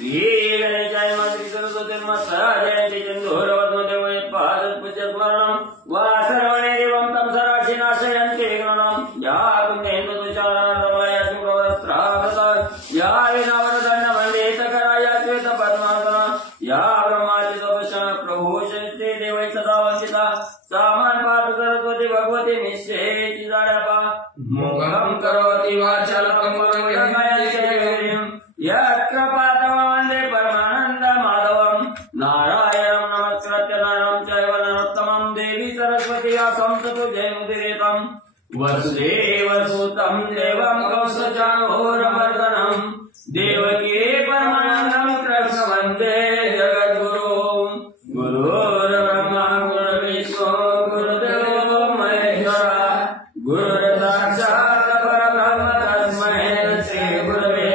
श्री गणेशाय मातृ सरस्वती माता जयंती चंदोरवत्मदेव पादपूज्यस्मरणं वा सर्वणे देवं तं सराशि नाशयन्ति विघ्नं या पुण्येन्दु तुषारार्धमलय शुभवस्त्रावृता या विनावरदण्डमण्डितकराय श्वेतपद्मासना या ब्रह्माचितोपशा प्रभूषन्ति देवै सदा वन्दिता सामान पाद सरस्वती भगवती निश्चेति जाडपा मोघं करोति वाचालं यत्कृपातमं वन्दे परमानन्द माधवं नारायणं नमस्कृत्य नरं चैव नरोत्तमं देवी सरस्वती असंस्तुतो जयमुदीरयेतं वसुदेवसुतं देवं कौसल्यानोरमर्दनं देवकी परमानन्दं कृष्णं वन्दे जगद्गुरुं गुरुर्ब्रह्मा गुरुर्विष्णु गुरुर्देवो महेश्वरः गुरुर्साक्षात् परब्रह्म तस्मै श्री गुरवे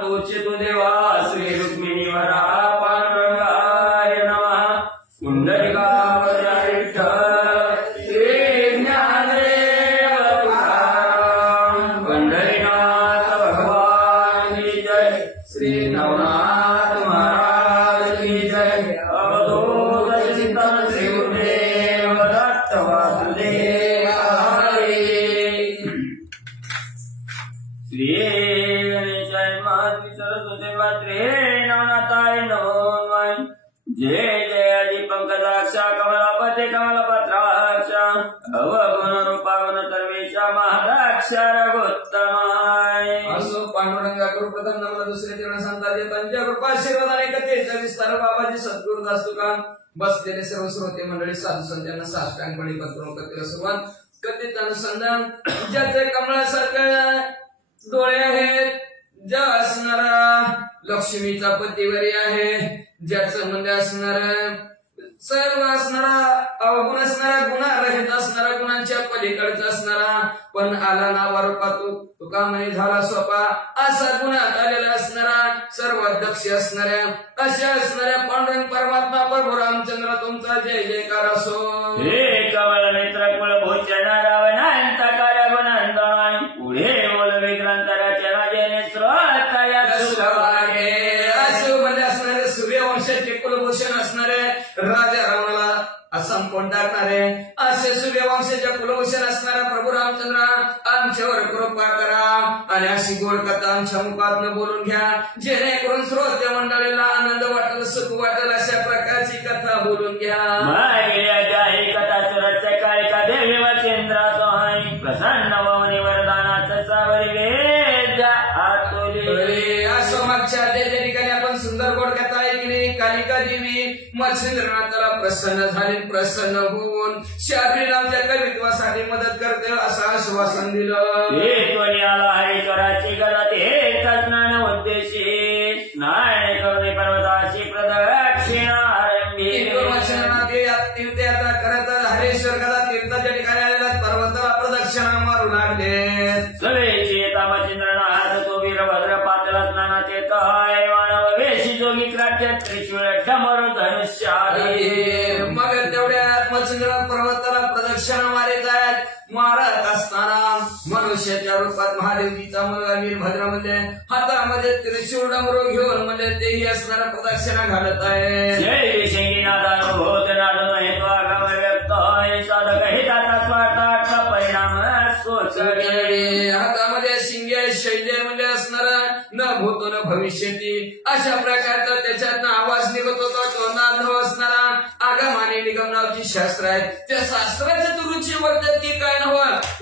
तुचितु देवा श्री रुक्मिणी वरा पांडुरंगाय नमः पुंडलिकावराय श्री ज्ञानदेव तुकाराम पंढरीनाथ भगवान की जय श्री नवनाथ महाराज की जय अवधूत चिंतन श्री गुरुदेव दत्त वासुदेव हरे श्री जय जय अजी पंकजाक्ष कमलापते कमलपत्राक्ष अवगुण रूपागुण सर्वेश महाराक्ष रघुत्तमाय असो पांडुरंगा गुरु प्रथम नमन दुसरे तीर्ण संतांचे पंचकृपा आशीर्वादाने कथेचा विस्तार बाबाजी सद्गुरुदास तुका बसलेले सर्व श्रोते मंडळी साधू संतांना साष्टांगपणे पत्रों कथेला सुरुवात कथेचं अनुसंधान ज्याचे कमळासारखे डोळे आहेत ज्या असणारा लक्ष्मीचा पतिवरी आहे ज्याचं म्हणजे असणार सर्व असणारा अवगुण असणारा गुणारहित असणारा गुणांच्या पलीकडचा असणारा पण आला ना वारुपातू तुका म्हणे झाला स्वपा असा गुणात आलेला असणारा सर्व दक्ष असणाऱ्या अशा असणाऱ्या पांडुरंग परमात्मा प्रभू रामचंद्र तुमचा जय जयकार असो हे कमल नेत्र कुलभूषण रावणांतकार गुणंदन पुढे बोल विक्रांतराच्या राजेने श्रोताया सुखवागे असो मध्ये असणारे सूर्यवंशाचे कुलभूषण असणारे राजा रावणाला असंपवून टाकणारे असे सूर्यवंशाच्या कुलभूषण असणारा प्रभू रामचंद्र आमच्यावर कृपा करा आणि अशी गोड कथा आमच्या मुखातून बोलून घ्या जेणेकरून श्रोते मंडळीला आनंद वाटेल सुख वाटेल अशा प्रकारची कथा बोलून घ्या कथा सुरक्षा कालिका देवी वचेंद्रा सोहाई प्रसन्न ववनी वरदानाचा सावरी वेद आतोली असो मागच्या त्या ठिकाणी आपण सुंदर गोड कथा ऐकली कालिका देवी मत्स्येंद्रनाथाला प्रसन्न झाली प्रसन्न होऊन शाबरीरामच्या कवित्वासाठी मदत करते असं आश्वासन दिलं हे कोण्याला हरिश्वराची गरज हे स्नान उद्देशी स्नान करुणी पर्वताची प्रदक्षिणा आरंभी तीर्थयात्रा करत हरेश्वर गदा तीर्थाच्या ठिकाणी आलेल्या पर्वताला प्रदक्षिणा मारू लागले सवेची येता मच्छिंद्रनाथ तो वीरभद्र पातला स्नानात येत आहे मानव वेशी जोगी क्राट्य त्रिशूळ डमरू धनुष्यादी मग तेवढ्यात मच्छिंद्रनाथ पर्वताला प्रदक्षिणा मारित आहेत मारत असताना मनुष्याच्या रूपात महादेवजीचा मुलगा वीरभद्र म्हणजे हातामध्ये त्रिशूळ डमरू घेऊन म्हणजे तेही असणारा प्रदक्षिणा घालत आहे जय विशेंगी नादानुभूत नादन हेतु आगम व्यक्त साधक हिताचा स्वार्थाचा परिणाम सोचणे हातामध्ये शिंगे शैल्य म्हणजे असणारा न भूतो न भविष्यती अशा प्रकारचा त्याच्यातनं आवाज निघत होता तो नाद असणारा आगम आणि निगम नावची शास्त्र आहेत त्या शास्त्राच्या रुची वर्तत की काय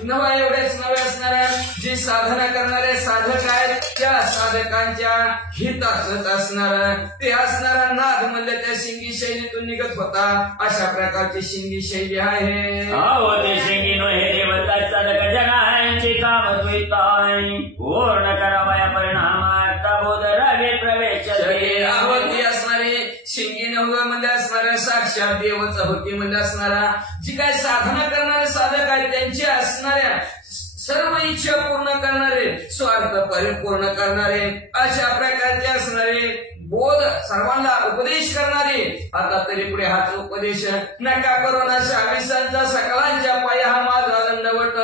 नवा एवढेच नवे असणाऱ्या जी साधना करणारे साधक आहेत त्या साधकांच्या हितात असणारा ते असणारा नाद म्हणजे त्या शिंगी शैलीतून निघत होता अशा प्रकारची शिंगी शैली आहे शिंगी नो हे देवता साधक जगांची काम पूर्ण करावया परिणामात बोध रागे प्रवेश आवती असणारे शिंगी नव्हे म्हणजे असणाऱ्या साक्षात देवच होती म्हणजे असणारा जी काय साधना करणारे साधक आहेत त्यांची असणाऱ्या सर्व इच्छा पूर्ण करणारे स्वार्थ परिपूर्ण करणारे अशा प्रकारचे असणारे बोध सर्वांना उपदेश करणारे आता तरी पुढे हाच उपदेश नका करून अशा विसांचा सकलांच्या पाया हा माझा दंडवट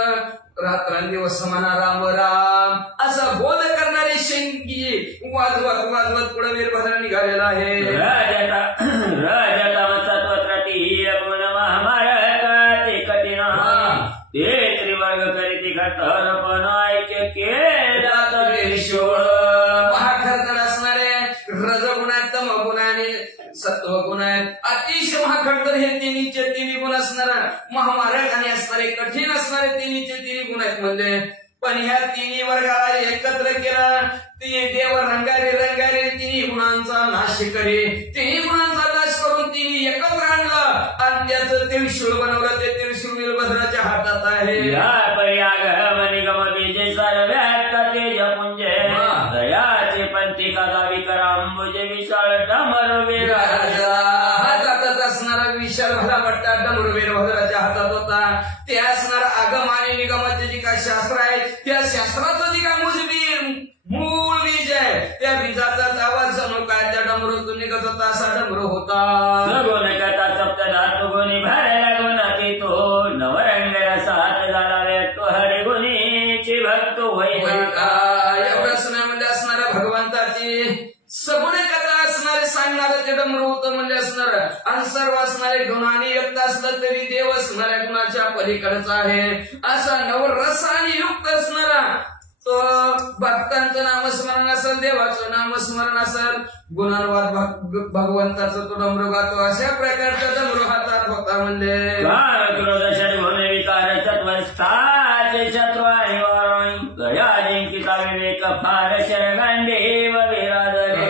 रात्रंदिवस म्हणा राम राम असा बोध करणारे शिंगी वाजवत वाजवत पुढे वीरभद्र निघालेला आहे. महामारकाते कठीण ते त्रिवर्ग करीती घटन पण ऐक्य केला तरी शोळ. महाखडतर असणारे रजगुण आहेत, तमगुण आणि सत्वगुण आहेत. अतिशय महाखडतर हे तिन्हीचे तिन्ही गुण असणारा महामारक आणि असणारे कठीण असणारे तिन्हीचे तिन्ही गुण आहेत म्हणले. पण ह्या तिन्ही वर्गाला एकत्र केलं ते देव रंगारे रंगारे तिन्ही गुणांचा नाश करे. तिन्ही गुणांचा नाश करून तिन्ही एकत्र आणलं आणि त्याचं त्रिशूळ बनवलं. ते त्रिशूळ वीरभद्राच्या हातात आहे. दयाचे पंथी कदावी करांबुजे विशाळ डमर वेगा हातात असणारा विशाल भला पट्टा डमरू वीरभद्राच्या हातात होता. ते असणारा आगम आणि निगमाचे जी काय शास्त्र आहे त्या शास्त्राचं जी काय मूळ बीज आहे त्या बीजाचा आवाज जणू काय त्या डमरूतून निघत होता असा डमरू होता. गुण कथा सप्तधातु गुणी भरला गुणाती तो नवरंगला साथ झाला व्यक्तो हरी गुणीची भक्त होई. एवढंच नाही म्हणजे असणाऱ्या भगवंताची सगुण कथा असणारे सांगणारं ते डमरू होतं म्हणजे असणार. आणि सर्व असणारे गुणांनी युक्त असलं तरी देव असणाऱ्या गुणाच्या पलीकडचा आहे. असा नवरसाने युक्त असणारा तो भक्तांचं नामस्मरण असेल, देवाचं नामस्मरण असेल, गुणांवाद भगवंताचं तो डमरू गातो. अशा प्रकारचा डमरू हातात होता म्हणजे विकार सत्वस्थाचे शत्रू आहे दया जिंकिता विवेक फार शरगांडे विराजले.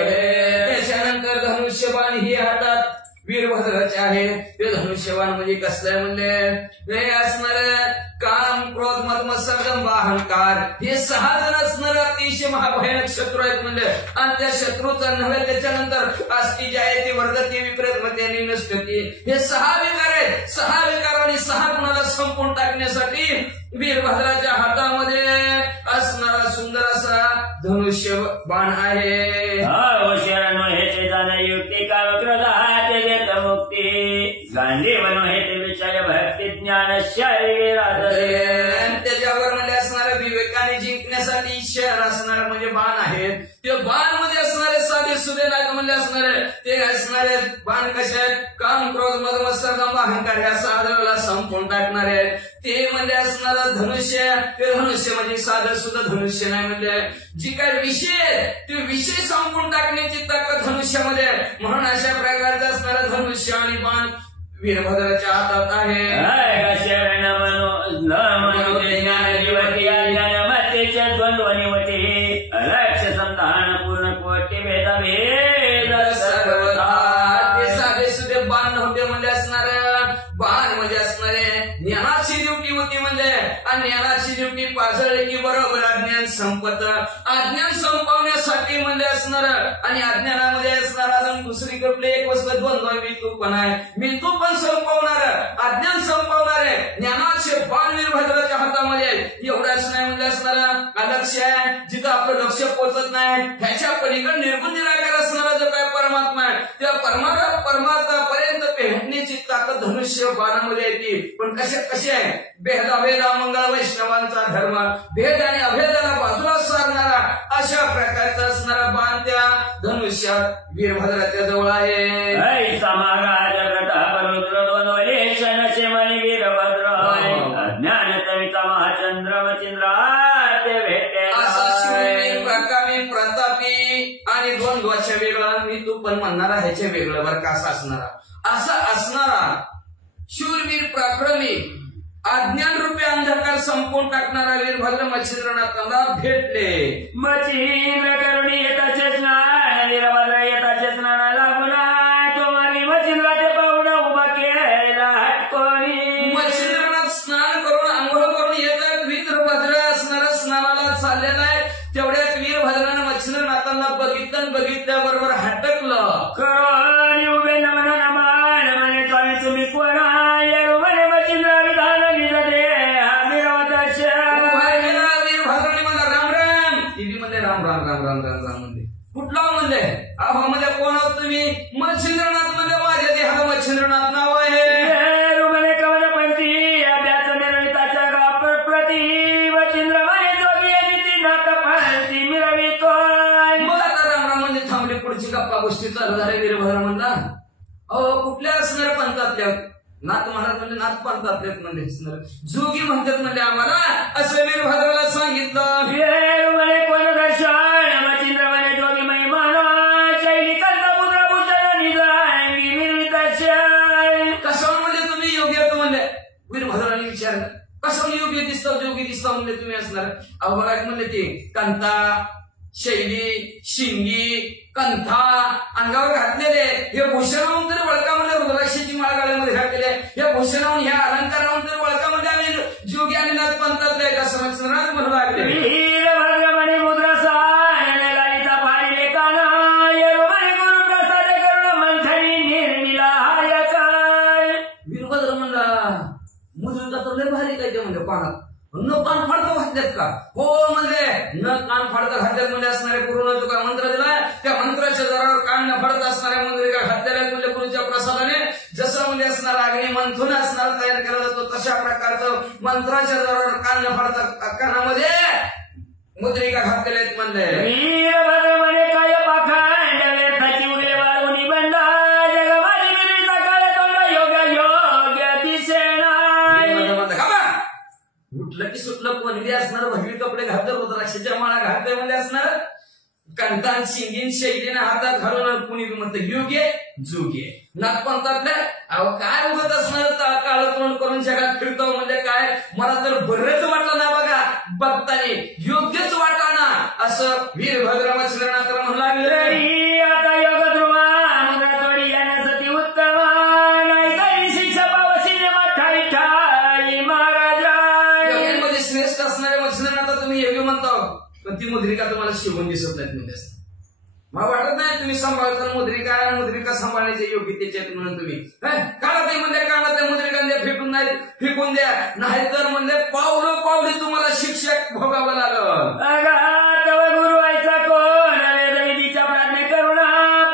त्याच्यानंतर धनुष्यबाण ही हातात वीरभद्राचे आहे. ते धनुष्यबाण म्हणजे कसलं म्हणले हे असणार काम क्रोध मद मत्सर अहंकार हे 6 जण असणार अतिशय महाभयानक शत्रू आहेत म्हणजे. आणि त्या शत्रूचा नव्हे त्याच्यानंतर आस्ती जी आहे ती वर्धती विपरीत मते नसते. हे 6 विकार आहेत. 6 विकार आणि 6 गुणाला संपून टाकण्यासाठी वीरभद्राच्या हातामध्ये असणारा सुंदर असा धनुष्य बाण आहे. शरण हे ते जाण युक्ती काल क्रोधाचे देत मुक्ती गांधी बनो हे ते विचार भक्ती ज्ञान शरीरात. त्याच्यावर म्हणजे असणाऱ्या विवेकाने जिंकण्यासाठी शहर असणार म्हणजे बाण आहे. ते बाण मध्ये असणारे साधे सुधे नाग म्हणजे असणारे ते असणारे बाण कसे आहेत काम क्रोध मद मत्सर अहंकार या साधनाला संपून टाकणारे आहेत. ते म्हणजे असणारं धनुष्य. ते धनुष्य म्हणजे साधं सुद्धा धनुष्य नाही म्हणजे जी काय विषय ते विषय संपून टाकण्याची ताकद धनुष्यामध्ये. म्हणून अशा प्रकारचं असणारं धनुष्य आणि बाण वीरभद्राच्या हातात आहे. शरण मनो ज्ञान जीवती ज्ञानमतेच्या द्वंद्वनिवती अलक्ष संधान पूर्ण कोटी भेद भेद सर्वथा. ते साधे सुधे बाण नव्हते म्हणजे असणार बाण म्हणजे असणारे ज्ञानाची ड्युटी होती म्हणजे. आणि ज्ञानाची ड्युटी पाजळली की बरोबर अज्ञान संपत. अज्ञान संपवण्यासाठी म्हणजे असणार आणि अज्ञानामध्ये असणार अजून दुसरीकडे एक वस्तू द्वंद्व मिळतो पण आहे. मिळतो पण संपवणार अज्ञान संपवणार आहे. ज्ञानाचे बाण वीरभद्राच्या हातामध्ये एवढंच नाही म्हणजे असणार अलक्ष आहे जिथं आपलं लक्ष पोहोचत नाही ह्याच्या पलीकडे निर्गुण निराकार असणारा जो काय परमात्मा आहे त्या परमात्मापर्यंत भेटण्याची ताकद धनुष्य बाणामध्ये येते. पण कसे आहे भेदाभेदा मंगळ वैष्णवांचा धर्म भेद आणि अभेदाला बाजूला सारणारा अशा प्रकारचा असणारा बाण त्या धनुष्यात वीरभद्राच्या जवळ आहे. समाराज वीरभद्र ज्ञान कविता महाचंद्र मचिंद्रा ते भेटे. असा शूरवीर प्रकामी प्रतापी आणि द्वंद्वाच्या वेगळं मी तू पण म्हणणारा ह्याच्या वेगळं बरं का असा असणारा शूरवीर पराक्रमी अज्ञान रूपी अंधकार संपून टाकणारा वीरभद्र मच्छिंद्रनाथांना भेटले. मच्छिंद्र करुणी येताचे स्नान वीरभद्र येताचे स्नानाला पुन्हा तुम्हाला मच्छिंद्राचे पाहुणा उभा केला हटकोणी. मच्छिंद्रनाथ स्नान करून आंघोळ करून येतात. वीरभद्र असणारा स्नानाला चाललेला आहे. तेवढ्यात वीरभद्रानं मच्छिंद्रनाथांना बघितल्याबरोबर हटकलं. करुणी उभे नमन नमान म्हणे स्वामी तुम्ही कोणा म्हणे मच्छिंद्र विधान कुठला म्हणले अहो म्हणजे कोण आहोत तुम्ही मच्छिंद्रनाथ म्हणजे माझ्या देहाला मच्छिंद्रनाथ नाव आहे. म्हणे कवन पंथी अभ्यास निर्णिताच्या प्रती मच्छिंद्र म्हणे जोगी ती नाथ फाळती मिळवितो पुढची गप्पा गोष्टी चालू झाल्या. वीरभद्र म्हणला अहो कुठल्या असणाऱ्या पंथातल्या नाथ महाराज म्हणजे नाथ पंथातल्या म्हणजे जोगी म्हणतात म्हणजे आम्हाला असं वीरभद्राला सांगितलं. कोण दर्शन मचिंद्र म्हणे जोगी महिमान शैली कंदपुत्र भूषण कशावर म्हणले तुम्ही योगी आहे म्हणले. वीरभद्राने विचारलं कशावर योगी दिसतो जोगी दिसतो म्हणले तुम्ही असणार. अहो बघा म्हणले ते कंथा शैली शिंगी कंथा अंगावर घातलेले हे भूषणाहून तरी वळका म्हणजे रुद्राक्षाची माळ गाळ्यामध्ये घातलेले हे भूषणाहून ह्या अलंकाराहून तरी वळका म्हणजे आम्ही जोगी आणि नाथ पंथातले असं म्हणू लागले. वीरभद्र म्हणला मुद्रिका तर लय भारी काय ते म्हणजे पानात न कान फाडतं घातल्यात का. हो म्हणजे न कान फाडतं घातल्यात म्हणजे असणारे गुरुनं जो काय मंत्र दिलाय त्या मंत्राच्या दरावर कान न फाडत असणाऱ्या मंत्रिका घातलेल्या म्हणजे गुरुच्या प्रसादाने जसं म्हणजे असणार अग्नी मंथून असणार तयार केला जातो तशा प्रकारचं मंत्राच्या दरावर कान न फाडता कानामध्ये मुद्रिका घातलेल्या आहेत म्हणले. वीरभद्र म्हणे काय पाखंड व्यर्थाची उगले वाळवून बंदा जगमाली विरीचा काळ तोंड योग्य योग्य दिसेना. उठलं की सुटलं कोणी असणार भगवी कपडे घातले रुद्राक्षाच्या माळा घातले म्हणजे असणार कंठान शिंगीन शैलीने हातात घालून कुणी म्हणतं योग्य जोगे नाथ पंथातले. अहो काय उगत असणार काळ तोंड करून जगात फिरतो म्हणजे काय मला तर बरंच वाटलं ना बघा बघताना योग्यच वाटा ना असं वीरभद्र मच्छिंद्रनाथ म्हणू लागले. आता योग ध्रुवा मुद्राचोडी येण्यासाठी उत्तम नाही तरी शिक्षा पावशी मठाई ठाई महाराजा. योग्यांमध्ये श्रेष्ठ असणारे मच्छिंद्रनाथ तुम्ही योग्य म्हणता पण ती मुद्रिका तुम्हाला शिवून दिसत नाहीत म्हणजे मला वाटत नाही तुम्ही सांभाळता मुद्रिका सांभाळण्याचे योग्य त्याच्यात म्हणून तुम्ही काढा ते म्हणजे काढा त्या मुद्रिकांना फेकून नाही फेकून द्या नाहीतर म्हणजे पावलं पावली तुम्हाला शिक्षक भोगावं लागल. गुरु व्हायचा कोण वेदविधीच्या प्रार्थने करून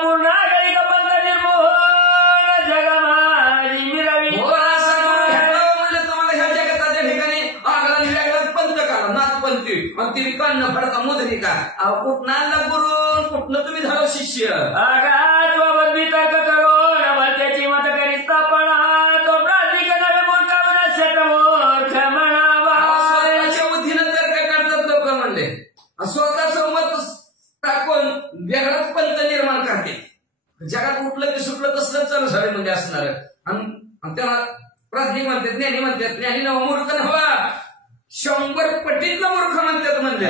पूर्ण गळी कपंत निर्मोहन जगा माझी मिळावी. म्हणजे तुम्हाला ह्या जगताच्या ठिकाणी आगळा निरागळा पंथ करा नाथपंथी आणि ती कान फडका मुद्रिका. अहो कुठं आणला गुरु कुठनं तुम्ही झालो शिष्य. तर्क करो त्याची मत करी स्थापना तो प्रातिक नवे मोठा शतमोठ म्हणावा. स्वतःच्या बुद्धीनं तर्क करतात लोक म्हणले स्वतःच मत टाकून वेगळाच पंथ निर्माण करते. जगात उठलं की सुटलं तसलं चालू झालं म्हणजे असणार आणि त्याला प्रातिक म्हणतात ज्ञानी म्हणतात ज्ञानी नव मूर्ख नव्हा 100 पटीतला मूर्ख म्हणतात म्हणजे.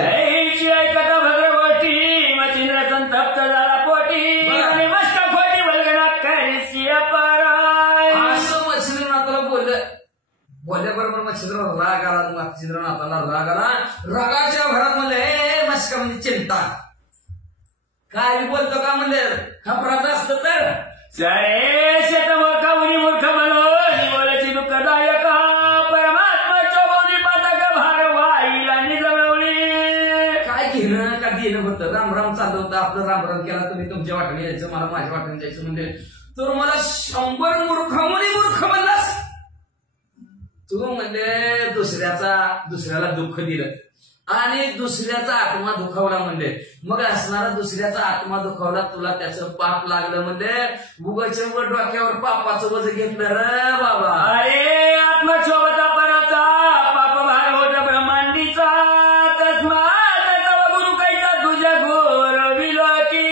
ऐकता भद्र गोष्टी मचिंद्र संतप्त झाला पोटी आणि मस्त खोटी बलगणा करीसी अपराय. असं मच्छिंद्रनाथाला बोलल्याबरोबर मच्छिंद्र राग आला मच्छिंद्रनाथाला राग आला. रागाच्या भरात म्हणले मस्का म्हणजे चिंता काय बोलतो का म्हणले खपरात असतं तर सरे शेत मूर्ख मुनी मूर्ख म्हणून बोलायची दुःखदायक परमात्मा चोबवली पातक भार वाईला निजमवली. काय घेणं का देणं होतं रामराम चाललं होतं आपलं रामराम केला तुम्ही तुमच्या वाटणी यायचं मला माझ्या वाटणी जायचं म्हणजे तर मला 100 मूर्ख मुनी मूर्ख म्हणलास तू म्हणजे दुसऱ्याला दुःख दिलं आणि दुसऱ्याचा आत्मा दुखावला म्हणजे मग असणारा दुसऱ्याचा आत्मा दुखावला तुला त्याचं पाप लागलं म्हणजे उगाच्या वर डोक्यावर पापाचं वज घेतलं रे बाबा. अरे आत्मक्षोभतापणाचा पाप भार होत ब्रह्मांडीचा तस्मात तव गुरु कैसा तुझ्या घोर विलोकी.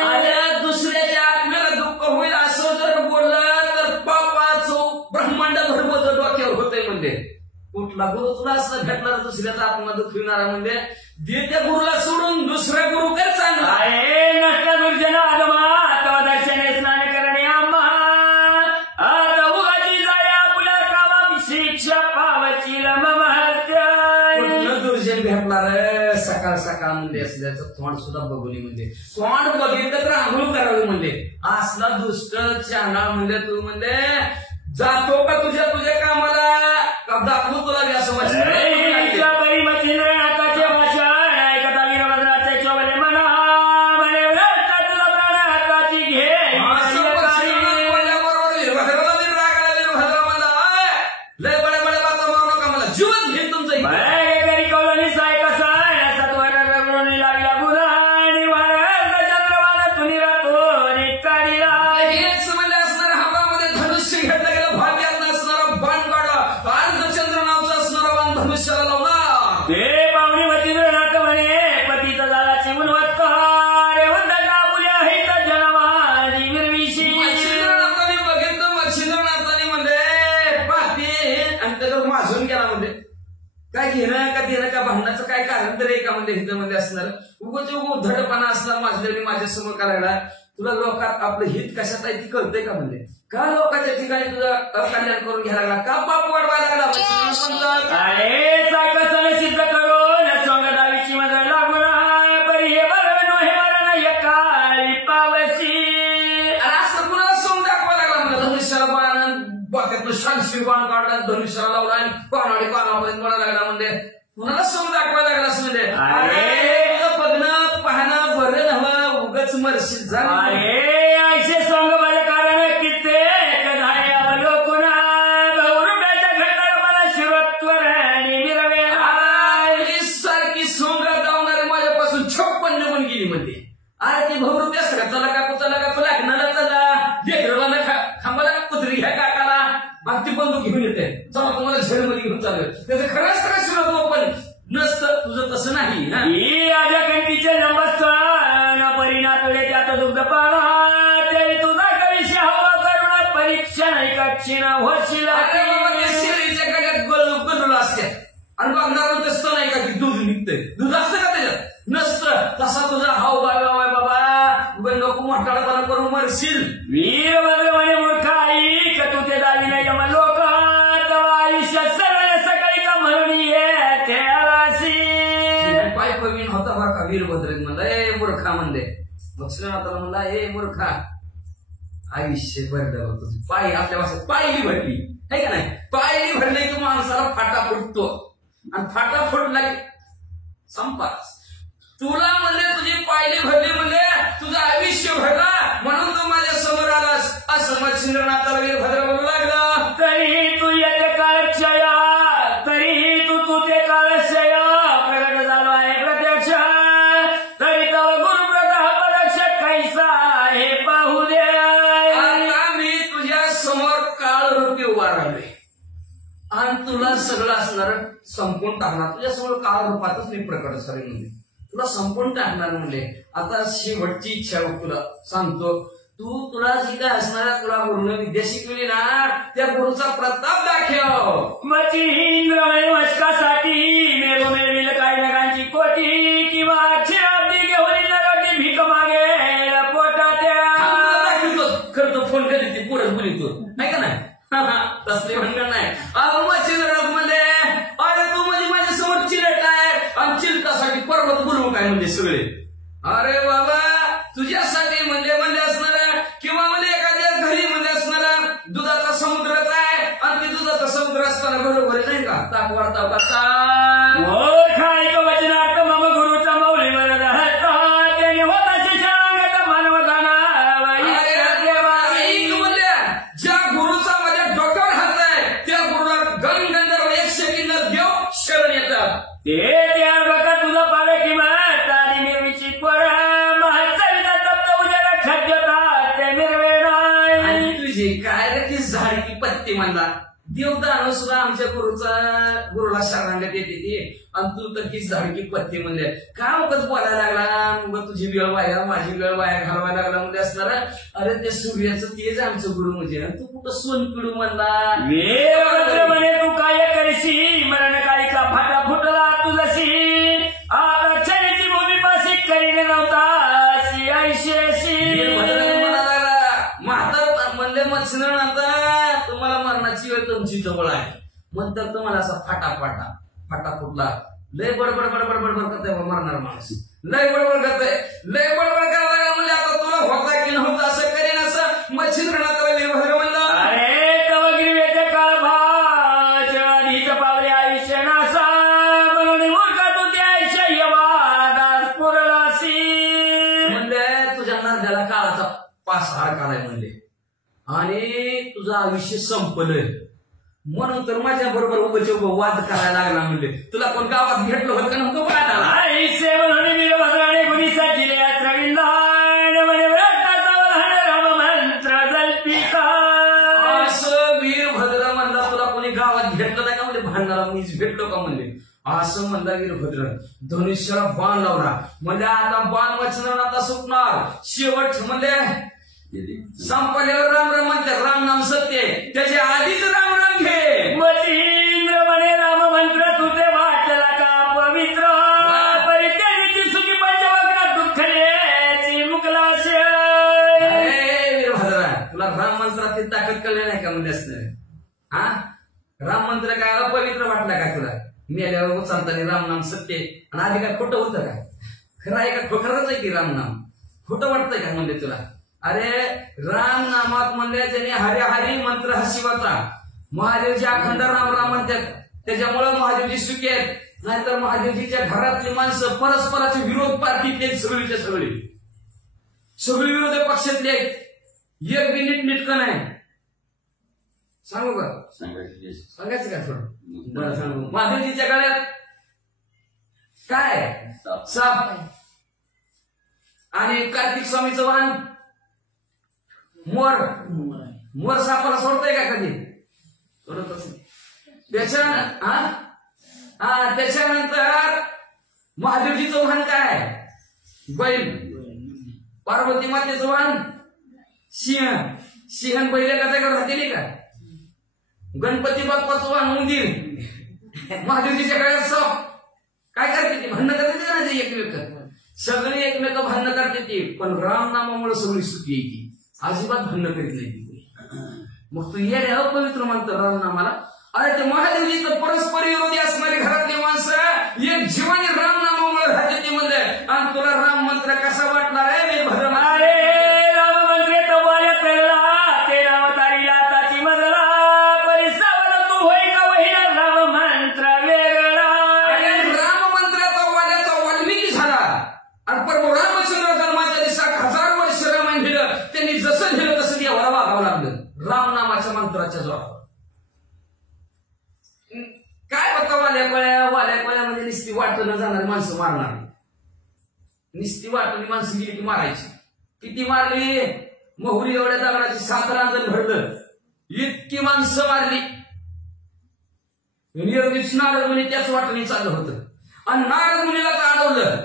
अरे दुसऱ्याच्या आत्म्याला दुःख होईल असं जर बोललं तर पापाचं ब्रह्मांड भरवत डोक्यावर होतंय म्हणजे कुठला गुरु तुला असं भेटणार दुसऱ्याचा आत्मा दुखविणारा म्हणजे त्या गुरुला सोडून दुसरा गुरु कर चांगला. अरे नष्ट दुर्जन आगमा तव दर्शने स्नान करणे आम्हा आता उगाची जाया आपल्या कामा शिक्षा पावची महत्य. दुर्जन भेटणार सकाळ सकाळ म्हणजे असल्याचं तोंड सुद्धा बघून म्हणजे तोंड बघितलं तर आंघोळ करावी म्हणजे असला दुष्ट चांगला म्हणजे तू म्हणजे जातो का तुझ्या कामाला दाखवू तुला असं मच्छिंद्रनाथाचे भाषण ऐकता वीरभद्राचे चोबले म्हणा म्हणे तुला प्राणाची घे बरोबर वीरभद्राला वीरभद्रा मला लय बडे बडे बाता मारू नका मला जीवन घेईन तुमचं घरी कौलनी साय कसा सत्वर लागला बुधा आणि चंद्रवाला तुनी राहतो घेणं का देणं का भांडणाचं काय कारण तरी एका मध्ये हितामध्ये असणार उगाच उद्धटपणा असणार माझ्या समोर करायला तुला लोकात आपलं हित कशात आहे ती कळतंय का म्हणजे का लोकांच्या ठिकाणी तुझं कल्याण करून घ्यायला लागला का पाप वाढवायला लागला अरे सायकल सिद्ध करून सोंग दावीची मजा लागून परी हे बरं हे बरं काळी पावसी असं कुणाला सोंग दाखवा लागला मला धनुष्याला बाण बाक्यातलं शानशीर बाण काढला धनुष्याला लावला आणि पानाडे पानामध्ये बोलायला लागला म्हणजे कुणाला सोंग दाखवा लागला असं म्हणजे अरे बघणं पाहणं बरं नव्हं उगाच मरशील जा अरे ऐसे सोंग माझ्या कारण किती झाले अवलोकन बहुरूपाच्या घटाला मला शिरोत्वर आणि सारखी सोंग धावणारे माझ्यापासून 56 निघून गेली म्हणते अरे ती भवरूप असं का चला का लागणारा चला लेकरला खांबाला कुत्री घ्या काकाला मग ती बंदूक घेऊन येते चला तुम्हाला झेलमध्ये घेऊन चालू त्याचं खरंच खरंच शिरतो पण नसतं तुझं तसं नाही ही आजा कंटीचे जन्मस्थान परिणा तुले त्यात दुग्ध पाळा तरी तुझा कविष्य हवा करुणा परीक्षा नाही कक्षिणा होशीला शिरीच्या गड्यात गलू असते आणि बघणार तसं नाही का की दूध निघतंय दूध असतं का त्याच्यात नसतं तसा तुझा हाव बाबा बाबा नको मोठाळपणा करून मरशील वीर म्हणे मूर्ख आई का तू ते दावी नाही का लोक आयुष्य सरळ सकाळी का म्हणून ये पाय कवीन होता बरं का वीरभद्र म्हणला ए मूर्खा म्हणले लक्ष्मणाला म्हणला ए मूर्खा आयुष्य भरलं तुझी पाय आपल्या भाषेत पायली भरली आहे का नाही पायली भरले की माणसाला फाटा फुटतो आणि फाटा फुटला की संपास तुला म्हणजे तुझी पायली भरली म्हणजे तुझं आयुष्य भरला म्हणून तू माझ्या समोर आलास असं मच्छिंद्रनाथाला वीरभद्र बोलू लागला तरी तू येते काळक्षया तरी तू ते काळक्षया प्रगट झालो आहे प्रत्यक्ष तरी तव गुरुप्रतापदक्ष कैसा हे पाहू दे आता मी तुझ्या समोर काळ रूपी उभा राहिलोय आणि तुला सगळं असणार संपून टाकणार तुझ्या समोर काळ रूपातच मी प्रकट सगळे म्हणजे तुला संपून टाकणार म्हणले आता शेवटची इच्छा तुला सांगतो तुला जी काय असणाऱ्या तुला गुरुनं विद्या शिकवली ना त्या गुरुचा प्रताप दाखव मचिंद्र मस्कासाठी मेरू मिळविल काही नगांची कोटी किंवा अक्षराब्दी घेऊन रोटी भीक मागे पोटाच्या करतो फोन कधी ती पुढे बोलितो नाही का नाही तसले म्हणणार नाही अहो मच्छिंद्रनाथ म्हणले अरे तू म्हणजे माझ्या समोर चिलट आहे आणि चिलटासाठी पर्वत बोलवू काय म्हणजे सगळे अरे बाबा तुझ्यासाठी म्हणजे असणार किंवा म्हणजे एखाद्या घरी म्हणजे असणार दुधाचा समुद्रच आहे आणि ते दुधाचा समुद्र असताना बरोबर नाही का ताक वाढता वचनार्थ मम गुरुचा मौली वरद हस्त त्याने होता शिक्षणागत मानवताना ज्या गुरुचा माझ्या डोक्यावर हात आहे त्या गुरुला गंधर्व 1 सेकंद देव शरण येतात ते त्या बघा तुझा पावे किंवा तारी निर्मिची पर महाचरिता तप्त उद्याला खाद्यता ते निर्वेळ तुझी काय रे ती झाडकी पत्ती म्हणला देवदान सुद्धा आमच्या गुरुला शरणागत येते ती आणि तू तर ती झाडकी पत्ती म्हणजे का उगत बोलायला लागला मग तुझी वेळ वाया माझी वेळ वाया घालवायला लागला म्हणजे असणार अरे ते सूर्याचं तेज आमचं गुरु म्हणजे तू कुठं सोनपिडू म्हणला म्हणे तू काय करशी मरण काळी का फाटा फुटला तुझशी आता क्षणीची भूमी पाशी करीने नव्हता म्हातार म्हणले मच्छिंद्रनाथ तुम्हाला मरणाची वेळ तुमची जवळ आहे म्हणतात तुम्हाला असा फाटा फुटला लय बडबड करताय मरणार माणूस लय बडबड करायला म्हणजे आता तुला होता की नव्हता असं करेन असं मच्छिंद्रनाथाला वीरभद्र म्हणला अरे तवगिरीचे काळ भाज आधीच पावले आयुष्य नासा म्हणून मूर्ख तू ते आयुष्य यवादास पुरलासी म्हणजे तुझ्या नारद्याला काळाचा पासहार काढाय म्हणले आणि तुझं आयुष्य संपलंय म्हणून तर माझ्या बरोबर उभे वाद करायला लागला म्हणले तुला कोण गावात भेटलो होत का नव्हतं वादाला आईसे म्हणून वीरभद्राने गुढीचा जिले रविंदान म्हणे राम मंत्र जल्पिका असं वीरभद्र म्हणला तुला कोणी गावात भेटलं नाही का म्हणजे भांडाला मीच भेटलो का म्हणले असं म्हणला वीरभद्र धनुष्याला बाण लावला म्हणजे आता बाण वचनात सुटणार शेवट म्हणजे संपल्यावर राम राम म्हणते राम नाम सत्य त्याच्या आधीच राम राम घे मच्छिंद्र म्हणे राम मंत्र तुझे वाट मंत्राची ताकद कळली नाही का म्हणजे असणार हा राम मंत्र काय अपवित्र वाटला का तुला मेल्यावर उचलताना राम नाम सत्य आणि आधी काय खोटं होतं का खरं आहे का खरंच आहे की राम नाम खोटं वाटतंय का म्हणजे तुला अरे राम नामात म्हणले त्याने हरी हरी मंत्र हा शिवाचा महादेवची अखंड राम राम म्हणतात त्याच्यामुळे महादेवजी सुखी आहेत नाहीतर महादेवजीच्या घरातली माणसं परस्पराचे विरोध पार्टीतले आहेत सगळीच्या सगळी विरोधी पक्षातले आहेत एक मिनिट निटकं नाही सांगू का सांगायचं का थोडं बरं सांगू महादेवजीच्या गळ्यात काय साप आणि कार्तिक स्वामीचं वाहन मोर सापाला सोडतंय का कधी सोडतच त्याच्यानंतर महादेवजीचं वाहन काय बैल पार्वती मातेचं वाहन सिंह बैल कसं राहते नाही का गणपती बाप्पाचं वाहन उंदीर महादेवजीच्या गळ्यात साप काय करते ती भांडणं करते का नाही एकमेक सगळे एकमेक भांडणं करते ती पण राम नामामुळे सगळी सुखी येते अजिबात भांडणं करीत नाही ती मग तू येणे अपवित्र म्हणतो राम नामाला अरे ते महादेवजीचं परस्पर विरोधी असणारी घरातली माणसं एक जीवाने राम नामामुळे राहते ती म्हणले आणि तुला राम मंत्र कसा वाटला रे मी भरम अरे राम मंत्र तो वाल्या तरला ते राम तारीला ताची मजला परिसावर तू होई का वहिला राम मंत्र वेगळा अरे राम मंत्राचा वाल्याचा वाल्मिकी झाला आणि प्रभू रामचंद्र धर्माच्या दिवसात 1000 वर्ष रामायण दिलं त्यांनी जसं दिलं तसं देवाला वागावं लागलं राम नामाच्या मंत्राच्या जोरावर काय होतं वाल्या म्हणजे निस्ती वाटणं जाणारी माणसं मारणार निस्ती वाटणी माणसं गेली की मारायची किती मारली महुरी एवढ्या दगडाची 7 रांजण भरलं इतकी माणसं मारली नारद मुनी त्याच वाटणी चाललं होतं आणि नारद मुनीला अडवलं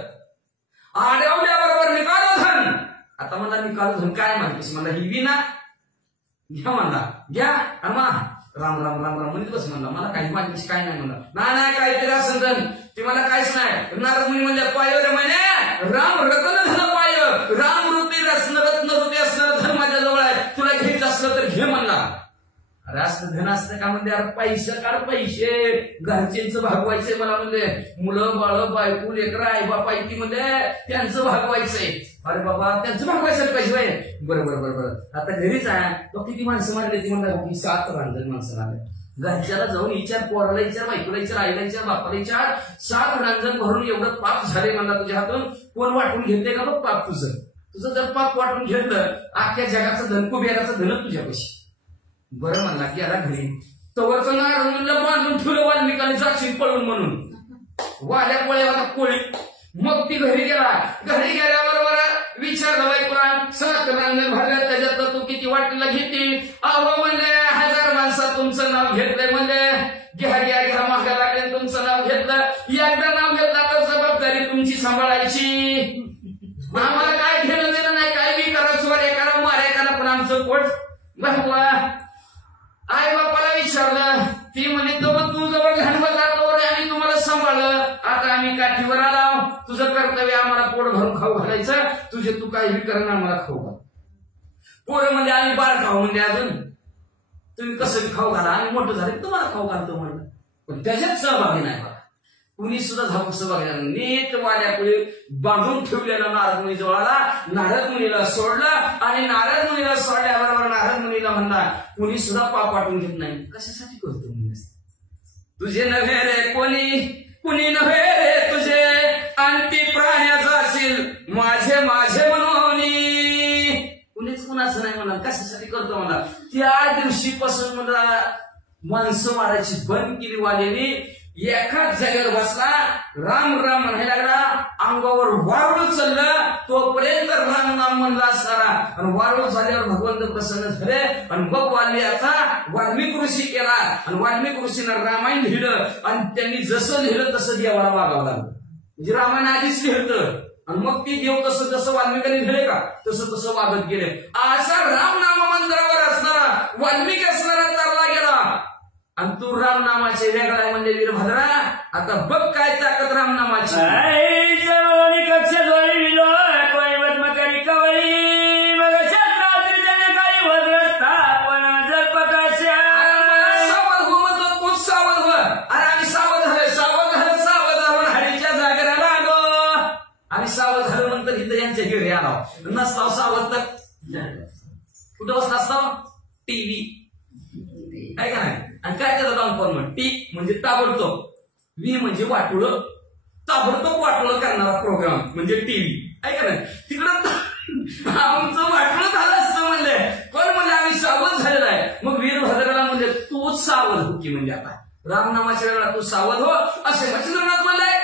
अडवल्याबरोबर निकालो धन आता म्हणला निकालो धन काय म्हणतेस म्हणला ही विना घ्या म्हणला घ्या आणि राम राम राम राम म्हणत बस म्हणला मला काही माहिती काय नाही म्हणला नाही काहीतरी असं धन ते मला काहीच नाही नारद मुनी म्हणजे पाय रे म्हणे राम रत्न धन पाय राम रूपी रत्न रूपी असणारं धन माझ्या जवळ आहे तुला घ्यायचं असलं तर घे म्हणला अरे असं धन असतं का म्हणजे अरे पैसे काढ पैसे घरच्यांचं भागवायचंय मला म्हणजे मुलं बाळ बायको लेकरं आई बापा ती म्हणजे त्यांचं भागवायचंय अरे बाबा त्यांचं भागवायचं पैसे बरं आता घरीच आहे तो किती माणसं मारली ती म्हणतात 7 रांजण माणसं मारले घरच्याला जाऊन विचार पोराला विचार बायकोला विचार आईला विचार बापाला विचार 7 रांजण भरून एवढं पाप झाले म्हणला तुझ्या हातून कोण वाटून घेते का बघ पाप तुझं जर पाप वाटून घेतलं अख्ख्या जगाचं धन कुबेराचं धन तुझ्यापाशी बरं म्हणला की याला घरी तवरचं नारळ बांधून ठेवलं वाल्मिकाने जाशील पळून म्हणून वाल्या पोळ्या कोळी मग ती घरी गेल्याबरोबर विचारलं बायकोला 7 रांजण भरल्या त्याच्यात तू किती वाटीला घेते अहो म्हणजे 1000 माणसं तुमचं नाव घेतलंय म्हणजे घ्या मागा लागले तुमचं नाव घेतलं एकदा नाव घेतलं तर जबाबदारी तुमची सांभाळायची आम्हाला काय घेणं देणं नाही काय बी करा चोऱ्या करा माऱ्या करा पण आमचं पोट भगवा आई बापाला विचारलं ती म्हणे तू जवळ घाणवत राहतो आणि तुम्हाला सांभाळलं आता आम्ही काठीवर आलो तुझं कर्तव्य आम्हाला पोट भरून खाऊ घालायचं तुझे तू काही बी करणं आम्हाला खाऊ घाल पोरं म्हणजे आम्ही बाळ खाऊ म्हणजे अजून तुम्ही कसं बी खाऊ घाला आम्ही मोठं झाले तुम्हाला खाऊ घालतो म्हणलं पण त्याच्यात सहभागी नाही बघा कुणी सुद्धा धावून सहभागी नीट वाड्यापुढे बांधून ठेवलेला नारद मुनी जवळाला नारद मुनीला सोडलं आणि नारद मुनीला सोडल्याबरोबर नारद मुनीला म्हणला कुणी सुद्धा पाप वाटून घेत नाही कशासाठी करतो म्हणजे तुझे नव्हे रे कुणी नव्हे रे तुझे अंती प्राण्याचा असेल माझे म्हणून कुणीच कुणाचं नाही म्हणा कशासाठी करतो मला त्या दिवशीपासून मला माणसं मारायची बंद केली वाल्याने एकाच जागेवर बसला राम राम म्हणायला लागला अंगावर वारुळ चाललं तोपर्यंत राम नाम म्हणला असणारा आणि वारुळ झाल्यावर भगवंत प्रसन्न झाले आणि मग वाल्मिक ऋषी केला आणि वाल्मिक ऋषीनं रामायण लिहिलं आणि त्यांनी जसं लिहिलं तसं देवाला वागावं लागलं म्हणजे रामायण आधीच लिहिलं आणि मग ती देव तसं वाल्मिकांनी लिहिले का तसं वागत गेले असा राम नाम मंत्रावर असणारा वाल्मिक असणारा तरला गेला आणि तू राम नामाचे वेगळा म्हणजे वीरभद्रा आता बघ काय ताकद राम नामाची कक्ष कवळी मग छत्रात्री काही भद्र स्थापना त्यांच्या घरी आला नसताव सावध तर कुठं बस नसताव टीव्ही काय का नाही. आणि काय त्याचा डाऊन म्हण टी म्हणजे ताबडतोब, व्ही म्हणजे वाटोळ, ताबडतोब वाटोळ करणारा प्रोग्राम म्हणजे टीव्ही आहे का नाही. तिकडं आमचं वाटोळ झालं असतं म्हणले, पण म्हणजे आम्ही सावध झालेला आहे. मग वीरभद्राला म्हणजे तूच सावध हो की म्हणजे आता रामनामाच्या वेळेला तू सावध हो असे मच्छिंद्रनाथ म्हणलाय.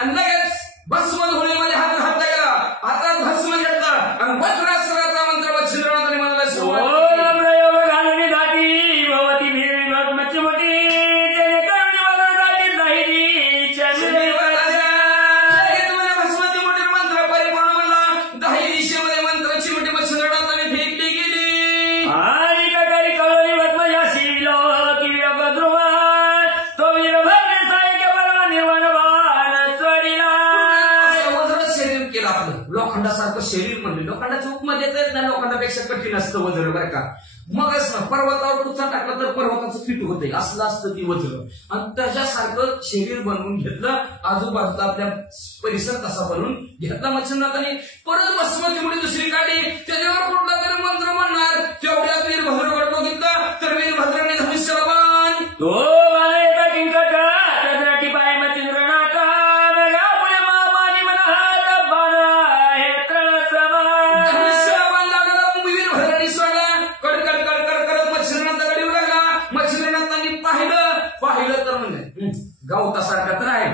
आणि लगेच भस्म धुळीमध्ये हात घातला गेला, हातात भस्म घेतला आणि वज्रास्त्राचा मंत्र मच्छिंद्रनाथाने म्हणाला सुरुवात लोखंडासारखं शरीर म्हणजे लोखंडाची उपमा देता येत नाही, लोखंडापेक्षा कठीण असतं वज्र बरं का. मगच ना पर्वतावर तुचा टाकला तर पर्वताचं फिट होते असलं असतं ती वज्र. आणि त्याच्यासारखं शरीर बनवून घेतलं, आजूबाजूला आपल्या परिसर तसा बनवून घेतला मच्छिंद्रनाथाने. परत भस्म तेवढी दुसरी काढली, त्याच्यावर कुठला तरी मंत्र म्हणणार, तेवढ्यात वीरभद्रावर बघितलं तर वीरभद्राने धनुष्याला बाण गावतासारखा तर आहे.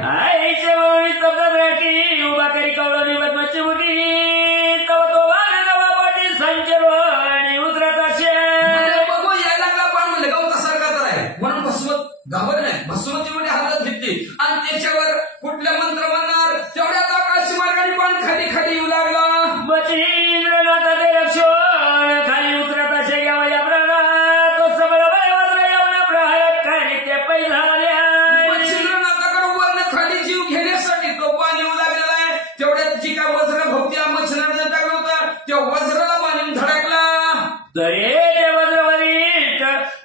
उभा करी कवळी बदमाची मुठी तव तो वाटी संचरण उतरत असे बघू यायला लागला पण म्हणले गावतासारखा तर आहे म्हणून भस्मत घाबर नाही. भस्मती म्हणजे हातात घेतली आणि त्याच्यावर कुठल्या मंत्र म्हणणार, तेवढ्यात आकाशी मार्गाने पण खाली खाली येऊ लागला. मच्छिंद्रनाथाचे रक्षण खाली उतरत असे गावया प्रणा तो सबळ वज्र येऊन प्रहार खाली ते पैसा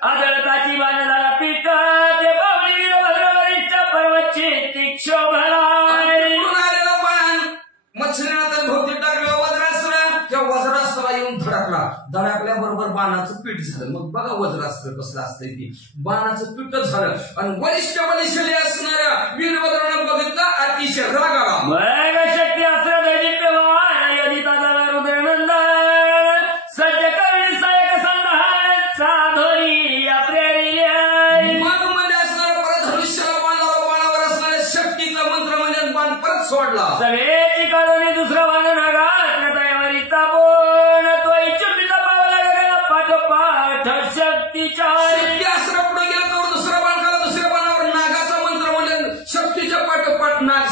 आदळताची बांधला पीठ ते पावली वीरभद्रवरीष्ठ पर्वतची तीक्षोभला मच्छिंद्रनाथाने भोवती टाकलं वज्रास्त्र, त्या वज्रास्त्राला येऊन धडकल्याबरोबर बाणाचं पीठ झालं. मग बघा वज्रास्त्र कसलं असतंय ते, बाणाचं पीठ झालं आणि वरिष्ठ बलिशाली असणाऱ्या वीरभद्राने बघितलं, अतिशय राग आला. मग शक्ती अस्त्र दैदिप्यवान यदिताचा रुद्रनंदन सज्ज कवी सयक संधान साधोरी अप्रेरिल्या. मग म्हणजे असणारा परत धनुष्याला बाणावर असणाऱ्या शक्तीचा मंत्र म्हणजे बाण परत सोडला. सगळेची काढून दुसरा बाण नागात तयावरी तापून तोही चुंबीचा पावला गेला पाठोपाठ शक्तीच्या शक्ती अस्त्र पुढे गेला तर दुसरा बाण काढला, दुसऱ्या बाणावर नागाचा मंत्र म्हणजे शक्तीच्या पाठोपाठ नाग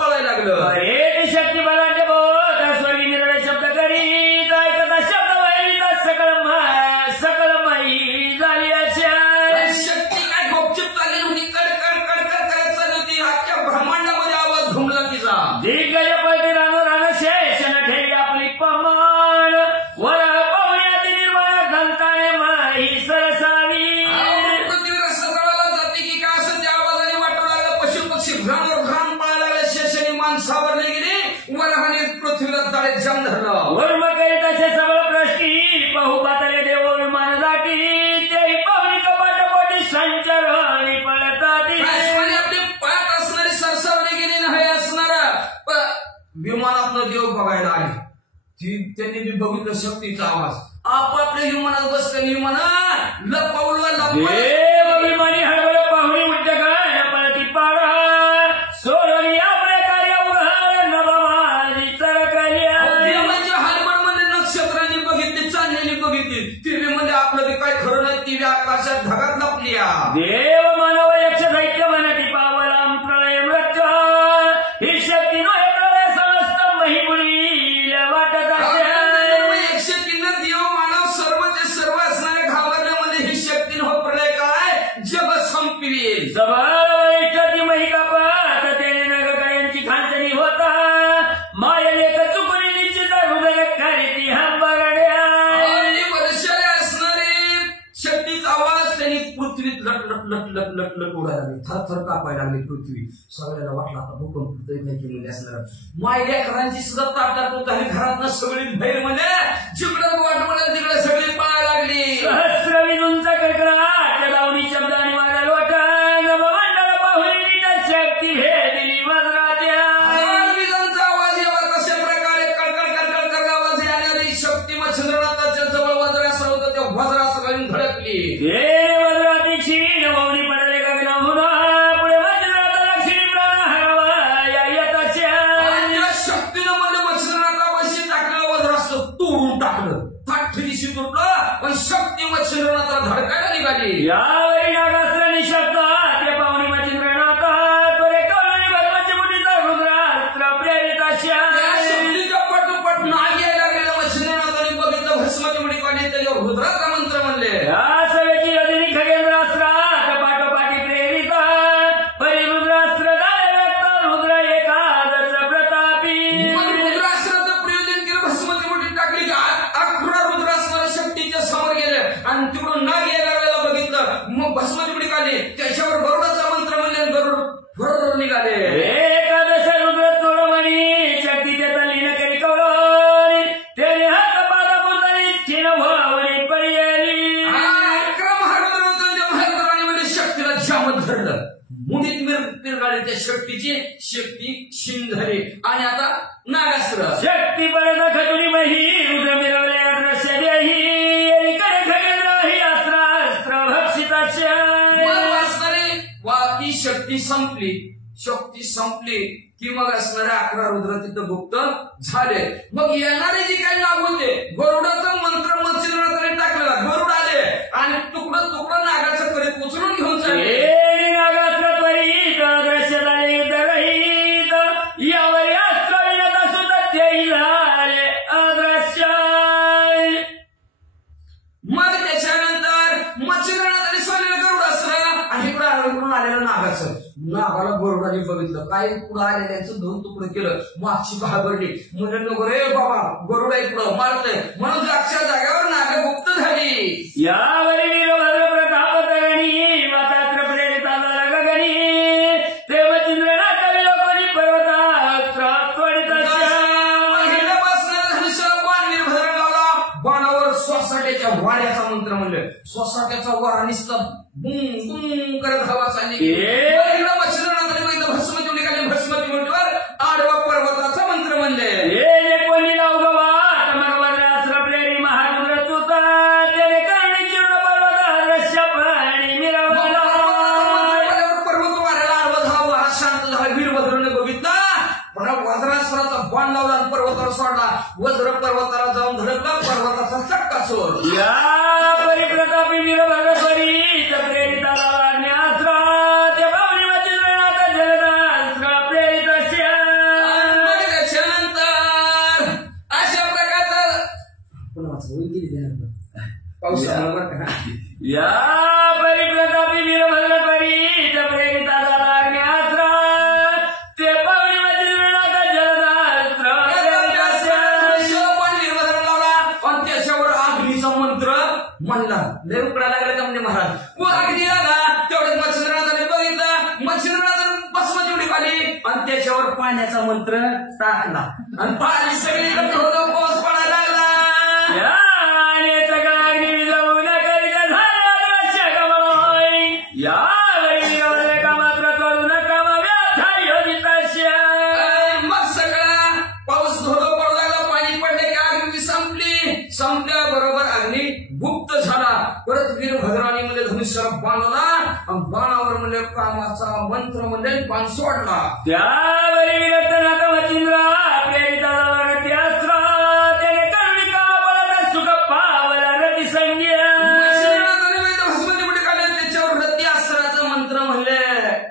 पळायला लागलं. एक शक्ती बलांचे बोट स्वर्गी निर्णय शब्द करीत ऐकता शब्द वैरिता सकलमयी झाली अशा. शक्ती काय गोपचूप चालली होती, कडकड कडकड करत चालली होती. अख्ख्या ब्रह्मांडामध्ये आवाज घुमला तिचा. दिग्गज पळते रानो रान शेषण ठेवी आपली पमान वर पाहुण्याची निर्माण घंटाने माही सरसावी. पृथ्वीवर सकाळला जाते की काय असं त्या आवाजाने वाटू लागलं. पशु पक्षी घरांवर घरान पळायला लागले. शेषाने मान सावरले गेले, वराहाने पृथ्वीला ताळे जाम धरलं. वर्म करीत असे सबळ प्रश्नी पाहू पातळे देव विमान जाती तेही पाहुणी कपाट पोटी संचरणी पळताती. आपले पायात असणारी सरसावली गेली नाही असणारा विमानातनं देव बघायला आले. त्यांनी बी बघितलं शक्तीचा आवाज. आपापल्या विमानात बसले, विमानात लपवला देव विमानी हळबळ पाहुणी उड्डगण पळती पाडा सोडून आपले कार्य उघड नभमारी चरकल्या. म्हणजे हरबड म्हणजे नक्षत्रांनी बघितली, चांदणी बघितली. ती म्हणजे आपलं बी काय खरं नाही, ती आकाशात ढगात लपली. देव मानव यक्ष दैत्य म्हणती पावलाम प्रळय मृत्यू ही शक्ती नव्हे प्रळय समस्त महिमुळी वाटत असे. शक्तीनं देव मानव सर्वचे सर्व असणारे घाबरण्यामध्ये ही शक्ती न हो प्रलय काय जग संपवी. सबळ महिकापात त्याने नगकायांची खांचणी होता मायलेख चुकून निश्चित हृदय करीती हंबरड्या. वर्षाले असणारे शक्तीचा आवाज त्यांनी पृथ्वीत लटलट लट लट लट उडायला लागली, थरथर कापायला लागली पृथ्वी. सगळ्याला वाटलं आता भूकंप होतोय काय की म्हणजे असणार. मायल्या घरांची सुद्धा ताटात होत आणि घरात सगळी बाहेर म्हणजे जिकडं वाट म्हणत तिकडे सगळी पळायला लागली. सहस्र विनूंचा कडकडाट दावणी शब्दाने माझ्या लोटांग मंडळ पाहुणी शक्ती भेट दिली वज्राच्या. विजांचा आवाज यावा कशा प्रकारे कडकड कडकड कर आवाज येणारी शक्ती मग चंद्रनाथाच्या जवळ वज्रास्त्र होतं, त्या वज्रास्त्र घालून धडकली. वज्राती क्षीण मौनी पडले गगनाहून पुढे वज्रात लक्ष्मी प्राण येताच्या. त्या शक्तीनं मध्ये मच्छिंद्रनाथापाशी टाकलं, वज्रास्त्र तोडून टाकलं, फाटलीशी तुटलं, पण शक्ती मच्छिंद्रनाथाला धडकायला निघाली. यावेळी नागास्त्र निशब्द ते पाहुणी मच्छिंद्रनाथ त्वरे कवळी भगवानच्या मुठीचा रुद्रास्त्र प्रेरित अशा. शक्तीच्या पटोपट नाग यायला लागलेल्या मच्छिंद्रनाथाने बघितलं, भस्माची मुठी काढली, त्याच्यावर रुद्राचा मंत्र म्हणले. या सवेची अजून खगेंद्रास्त्रात पाठोपाठी प्रेरित परिरुद्रास्त्र व्यक्त रुद्र एकादश प्रतापी. मग रुद्रास्त्राचं प्रयोजन केलं, भस्माची मुठी टाकली की 11 रुद्रास्त्र शक्तीच्या समोर गेले आणि तिकडून नाग यायला लागलेला बघितलं. मग भस्माची मुठी काढली, त्याच्यावर गरुडाचा मंत्र म्हणले, गरुड बरोबर निघाले. एकादश रुद्र तोडमणी शक्तीचे तल्लीन करी कवळी त्याने हात पादा पुतळी क्षीण व्हावरी पर्यायी. 11 महारुद्राने शक्तीला जामत धरलं, मुठीत पिरगाळली त्या शक्तीची, शक्ती क्षीण झाली आणि आता नागास्त्र. शक्ती पर्यंत खजुरी मही रुद्र मिळवले दृश्य देही करे खगेंद्र ही अस्त्र भक्षिताच्या. ती शक्ती संपली, शक्ती संपली की मग असणारे 11 रुद्र तिथं गुप्त झाले. मग येणारे जे काही नाग होते, गरुडाचा मंत्र मच्छिंद्रनाथाने टाकलेला, गरुड आले आणि तुकडं तुकडं नागाचं करीत उचलून घेऊन चालले. नागास्त्र त्वरित दृश्य झाले युद्धरहित यावरी अस्त्र विनत असुत तेही झाले अदृश्य. मग त्याच्यानंतर मच्छिंद्रनाथाने सोडलेलं गरुडास्त्र आणि इकडून आलेलं नागाचं. नागाला गरुडाने बघितलं, काय पुढं आलेल्याचं 2 तुकडं केलं, मागची घाबरली, म्हणजे नको रे बाबा, गरुडा इकडं मारतंय म्हणून जागच्या जागेवर नाग गुप्त झाली. यावरी वीरभद्र प्रताप तरणी मातात्र प्रेरिताला गगनी ते मच्छिंद्रनाथ विलोकनी पर्वतास्त्र त्वरित महिला बसणारा धनुष्य बाण वीरभद्र लावला, बाणावर सोसाट्याच्या वाड्याचा मंत्र म्हणलं, सोसाट्याचा वारा निसता बुम बुम करत हवा चालली. मच्छिंद्रनाथाने बघितलं, भस्माची मुठी काढली, भस्माची मुठीवर आडवा पर्वताचा मंत्र म्हणले. कोणी लावगवा मरवद्रास्त्र प्रेरी महारुद्र चुता त्याने करणी चिर्ण पर्वत दृश्य पाणी मिळवला. पर्वत वाऱ्याला आडवा झाला, वारा शांत झाला. वीरभद्राने बघितला, पण वज्रास्त्राचा बाण लावला आणि पर्वतावर सोडला. वज्र पर्वताला जाऊन धडकला, पर्वताचा चक्का चोर. या परिप्रतापी वीरभद्र त्वरित प्रेरिताला वाढण्यास्त्र ते पाहुणी मच्छिंद्रनाथ जलदास्त्र प्रेरित अशा. त्याच्यानंतर अशा प्रकारचा पाऊस या परिप्रतापी वीरभद्र त्वरित प्रेरिताला वाढण्यास्त्र ते पाहुणी मच्छिंद्रनाथ जलदास्त्र प्रेरित अशा. वीरभद्र लावला आणि त्याच्यावर अग्नीचा मंत्र म्हणला. लय उकडा लागला का म्हणजे महाराज, व अग्नी आला. तेवढ्यात मच्छिंद्रनाथाने बघितलं, मच्छिंद्रनाथाने भस्माची उडी काढली आणि त्याच्यावर पाण्याचा मंत्र टाकला आणि पाणी सगळीकडे थोडं पाऊस पडायला लागला. सगळा अग्नी विजवून करीत झाला दृश्य गमय. यावेळी का मात्र करू नका व्याथा योजिताशा. मग सगळा पाऊस धोधो पडू लागला, पाणी पडले की अग्नी संपली. संपल्याबरोबर अग्नी गुप्त झाला. परत वीरभद्राने म्हणजे धनुष्याला बांधला आणि बाणावर म्हणजे कामाचा मंत्र म्हणजे बाण सोडला. त्यावेळी रत्नाथ मच्छिंद्र प्रेरिताला रथ्यास्त्र त्याने करुणी का बळत सुख पावला रती संज्ञा. भस्माची मुठी काढली, त्याच्यावर रती अस्त्राचं मंत्र म्हणले.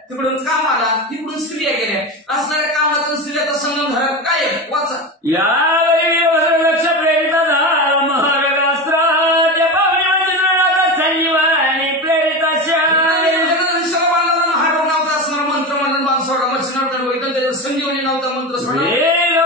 तिकडून काम आला, तिकडून स्त्रिया गेल्या. असणाऱ्या कामाचा स्त्रियाचा संगम झाला. काय वाचा. यावेळी वीरभद्र लक्ष प्रेरिता झाला महारगास्त्र त्या पाहुणी मच्छिंद्रनाथ संजीवानी प्रेरित अशा. हाडून नावचा असणारा मंत्र म्हणून बाण सोडा. मच्छिंद्रनाथाने बघितलं, त्याच्यावर संजीवनी नावचा मंत्र सोडला.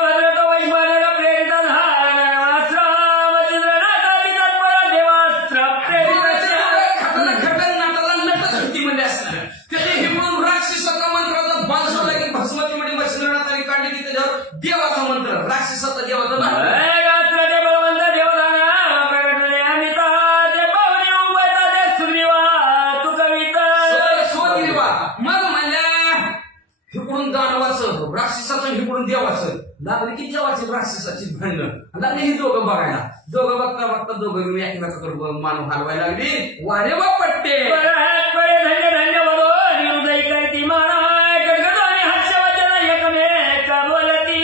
लागली की देवाची राक्षसाची भांडणं लागली ही दोघं बघायला. दोघं बघता बघता दोघं एकमेकाकडे मान हलवायला लागली. वारे वा पट्टे धन्य धन्य वडो हृदय करती माना गडगडाने हर्षवचन एकमेका बोलती.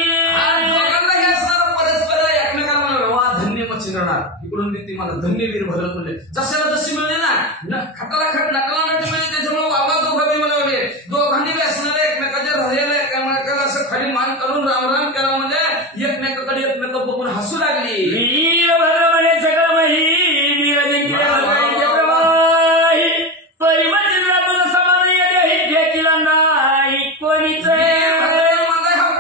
दोघांना हे असणार परस्पर एकमेकाला म्हणाले वा धन्य मच्छिंद्रनाथ. इकडून ती मला धन्य वीरभद्र म्हणले. जशाला जशी म्हणले ना खटाला खट नकला नट म्हणजे त्याच्यामुळे वाबा दोघं बी म्हणाले. दोघांनी बी असणारे एकमेकाच्या हृदयाला एकमेकाला असं खाली मान करून राम राम केला म्हणजे एकमेकाकडे एकमेक बघून हसू लागली. वीरभद्र म्हणे सगळं मही वीर जिंकले भद्राईचे प्रवाही परिमचिंद्रा तुझं समान घेतला नाही कोणीच.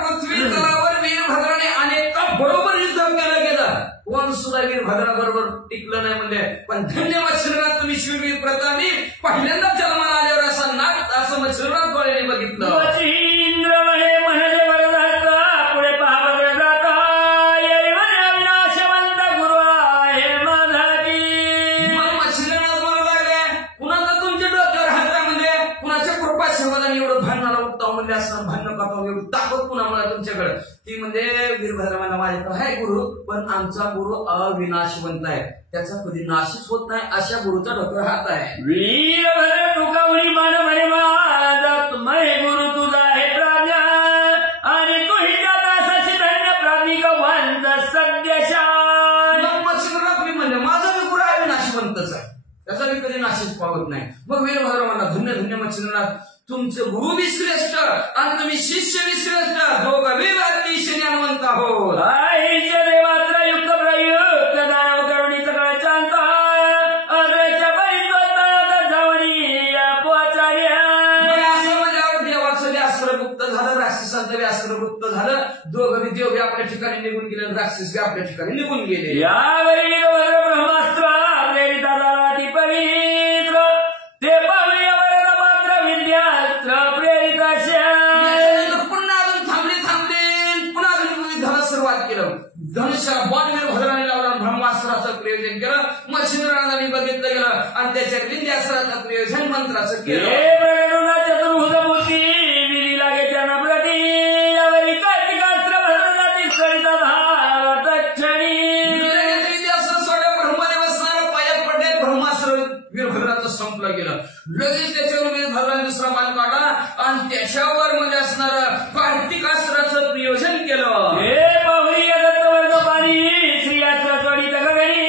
पृथ्वी तलावर वीरभद्राने अनेका बरोबर युद्ध केलं गेलं. कोण सुद्धा वीरभद्रा बरोबर टिकलं नाही म्हणले. पण धन्य मच्छिंद्रनाथ तुम्ही शिववीर प्रतापी पहिल्यांदा जन्माला आल्यावर असं नाक असं मच्छिंद्रनाथ डोळ्याने बघितलं. मच्छिंद्र म्हणे म्हणे वर जाता पुढे पहा बघ जाता येरी म्हणे अविनाशवंत गुरु आहे माझा की. मग मच्छिंद्रनाथ बोलू लागले कुणाचा तुमच्या डोक्यावर हात आहे म्हणजे कुणाच्या कृपा शिवाने एवढं भांडणाला उत्तम म्हणजे असणार भांडण करता एवढी ताकद कुणामुळे तुमच्याकडे. ती म्हणजे वीरभद्र मला माझ्याकडे आहे गुरु पण आमचा गुरु अविनाशवंत आहे त्याचा कधी नाशच होत नाही अशा गुरुचा डोक्यावर हात आहे. वीरभद्र तुकावडी मान म्हणे माझा महे गुरु तुझा आहे प्राज्ञा आणि तू ही दासाची धन्य प्राज्ञिक वंद सद्यशान. मग मच्छिंद्रनाथ मी म्हणले माझा मी गुरु अविनाशवंतच आहे त्याचा मी कधी नाशिक पावत नाही. मग वीरभद्र म्हणला धन्य धन्य मच्छिंद्रनाथ तुमचे गुरु बी श्रेष्ठ आणि तुम्ही शिष्य बी श्रेष्ठ दोघं बी अतिशय ज्ञानवंत आहोत. आईच्या देवात्र युक्त प्रयुक्त दानव करुणी सगळं शांत अद्वैच्या परितोषात धावणी पोचार्य. असं म्हणजे देवाचं बी अस्त्रगुप्त झालं राक्षसांचं बी अस्त्रगुप्त झालं. दोघं बी देव बी आपल्या ठिकाणी निघून गेले राक्षस बी आपल्या ठिकाणी निघून गेले. यावेळी वीरभद्र ब्रह्मास्त्र प्रेरित झाला ती पवित्र ते पाहुणे वरद मात्र विद्यास्त्र प्रेरित अशा. पुन्हा अजून थांबले पुन्हा अजून युद्धाला सुरुवात केलं. धनुष्याला बाण वीरभद्राने लावला ब्रह्मास्त्राचं प्रयोजन केलं. मच्छिंद्रनाथाने बघितलं गेलं आणि त्याच्या विद्यास्त्राचं प्रयोजन मंत्राचं केलं. चतुर्भुजमूर्ती विधी लागे त्यांना प्रती यावरी कार्तिकास्त्र भरणाती सरिता धारा तक्षणी. विद्यास्त्र सोडलं ब्रह्माने बसणार पायात पडले ब्रह्मास्त्र वीरभद्राचं संपलं गेलं. लगेच त्याच्यावर वीरभद्राने दुसरा बाण काढला आणि त्याच्यावर म्हणजे असणार कार्तिकास्त्राचं प्रयोजन केलं. हे पाहुणी दत्तवर्ग पाणी श्रीयास्त्र सोडित गगनी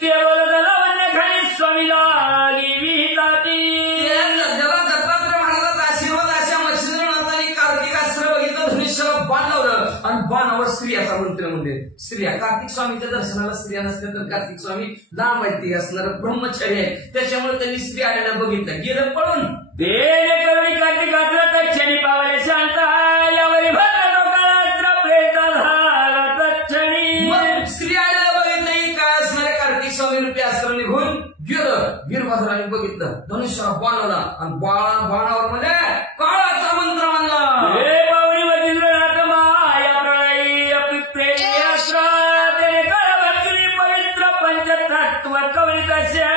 ते बोलत लावण्य खाली स्वामी लागी विहिताती. ज्याला दत्तात्रय महाराजाचा आशीर्वाद अशा मच्छिंद्रनाथाने कार्तिकास्त्र बघितलं धनुष्याला बाण लावलं आणि बाणावर स्त्रियाचा मंत्र म्हणजे स्त्रिया कार्तिक स्वामीच्या दर्शनाला स्त्रिया नसल्या तर कार्तिक स्वामी लांब आहेत ते असणार ब्रह्मचारी आहे त्याच्यामुळे त्यांनी स्त्री आलेल्या बघितलं गेलं पळून. देणे करुणी कार्तिकास्त्र तक्षणी पावले शांत यावरी भद्र लोकास्त्र प्रेत झाला तक्षणी. मग स्त्री आलेल्या बघितलं काय असणारे कार्तिक स्वामी रूपी अस्त्र निघून गेलं. वीरभद्राने बघितलं धनुष्याला बाण लावला आणि बाणावर म्हणजे काळाचा मंत्र म्हणला. हे पाहुणी मच्छिंद्रनाथ माया प्रळयी अपिप्रेयास्त्र ते कळभक्ती पवित्र पंचतत्व कवळी कशा.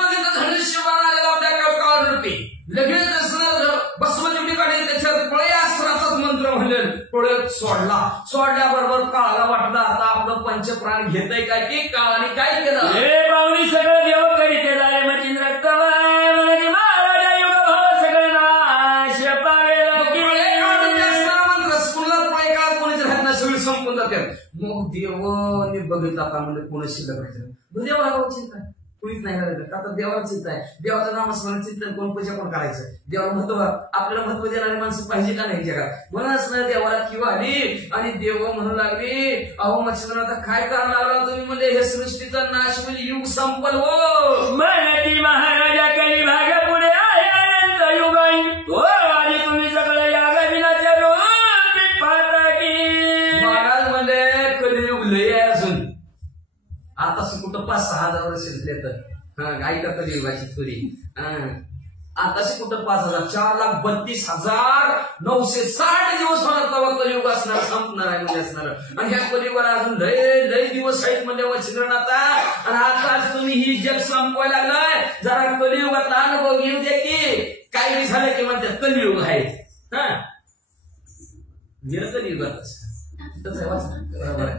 बघितलं धनुष्य बाण आलेला आपल्या काळ रूपी लगेच असणार बसमती काढली त्याच्यावर पळयास्त्राचाच मंत्र म्हणले पळत सोडल्याबरोबर काळाला वाटलं आता आपलं पंचप्राण घेतय काय की काळाने काय केलं. हे पाहुणी सगळं देव करीते झाले मच्छिंद्र तवाय म्हणे महाराजा युग भाव सगळं नाश पावेल मंत्र स्कूलला पाय का कोणीच राहत नाही सगळी संपून जाते. मग देवाने बघितलं आता म्हणजे कोणी शिल्लक राहायचं देवाला चिंता कुणीच नाही करायचं आता देवाला चिंता आहे. देवाचं नामस्मरण चिंतन कोण पैसे कोण करायचं देवाला महत्व आपल्याला महत्व देणारी माणसं पाहिजे का नाही जगात. म्हणूनच नाही देवाला किंवा आली आणि देव म्हणू लागली अहो मच्छिंद्रनाथ काय कारण लावला तुम्ही म्हणजे हे सृष्टीचा नाश म्हणजे युग संपल हो म्हणती महाराजा कली भाग पुढे आहे अनंत युगाई हो आणि तुम्ही सगळं या गदिनाच्या रूप पाहता की. महाराज म्हणजे कलियुग लय आहे अजून आता कुठं 5-6 हजार वर्ष देत ऐका कलियुगाची थोडी आताशी कुठं 5,000 4,32,960 दिवस होणार तेव्हा कलियुग असणार संपणार आहे म्हणजे असणार. आणि ह्या कलियुगाला अजून लय दिवस आहेत म्हणजे मच्छिंद्रनाथ आणि आता तुम्ही ही जग संपवायला लागलाय जरा कलियुगाचा अनुभव घेऊ दे की काही झालं की म्हणतात कलियुग आहे. निरंतर युगातच तिथंच आहे वाचा. बरोबर आहे.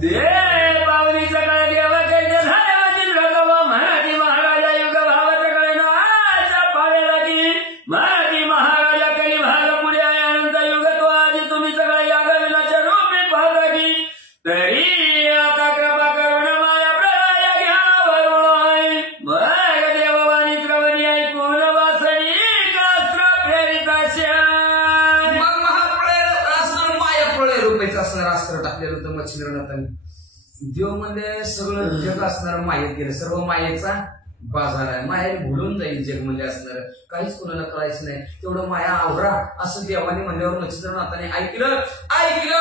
दे पावली सकाळ देवाचे झाले वचिंद्र कवा मराठी महाराजा युग भावाचं कळणं आज पावेला की मराठी महाराजा कली भाग पुढे आहे अनंत युग तो आधी तुम्ही सगळे यागविनाच्या रूपी पाहता की तरी आता कृपा करून माया प्रलय घ्या भरून मग देववाणी श्रवणी ऐकून वासनी शास्त्र प्रेरित अशा मग महाप्रळय असणार माया प्रळय रुपायचं असणार अस्त्र टाकलेलं होतं मच्छिंद्रनाथांनी. देव म्हणजे सगळं जग असणार मायेत गेलं, सर्व मायेचा बाजार आहे, माया भुलून जाईल जग म्हणजे असणार, काहीच कोणाला कळायचं नाही, तेवढं माया आवरा असं देवाने म्हणल्यावर मच्छिंद्रनाथाने ऐकलं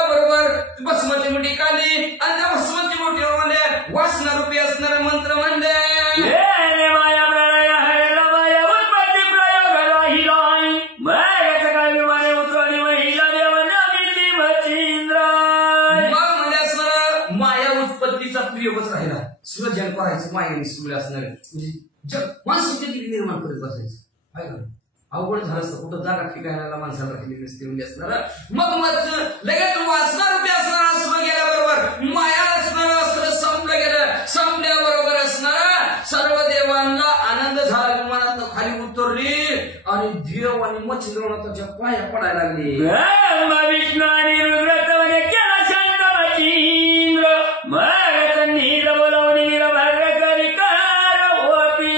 बरोबर. भस्मती मोठी काली आणि त्या भस्मती मोठीवर म्हणजे वासना रूपी असणार मंत्र म्हणजे माया प्रलय हरेला माया उत्पत्ती प्रयोग राहिलाय मग सकाळी विमाने उतरवली महिला देव नमिती मच्छिंद्र. मग म्हणजे असणार माया उत्पत्तीचा प्रयोगच राहिला, सृजन करायचं मायेने सुरू असणार, म्हणजे जग माणसं किती निर्माण करत बसायचं काय का अवघड झालं असतं, कुठं जागा ठिकाणाला माणसाला राहिली नसते म्हणजे असणार. मग लगेच वाचणार रूपी असणार असं गेल्याबरोबर माया असणार असं संपल्याबरोबर असणार सर्व देवांना आनंद झाला, विमानात खाली उतरली आणि देव आणि मच्छिंद्रनाथाच्या पाया पडायला लागली. विष्णू आणि रुद्रत्वाने केला शांत मच्छिंद्र मग नीर बोलावणी निरभद्र करी कार होती.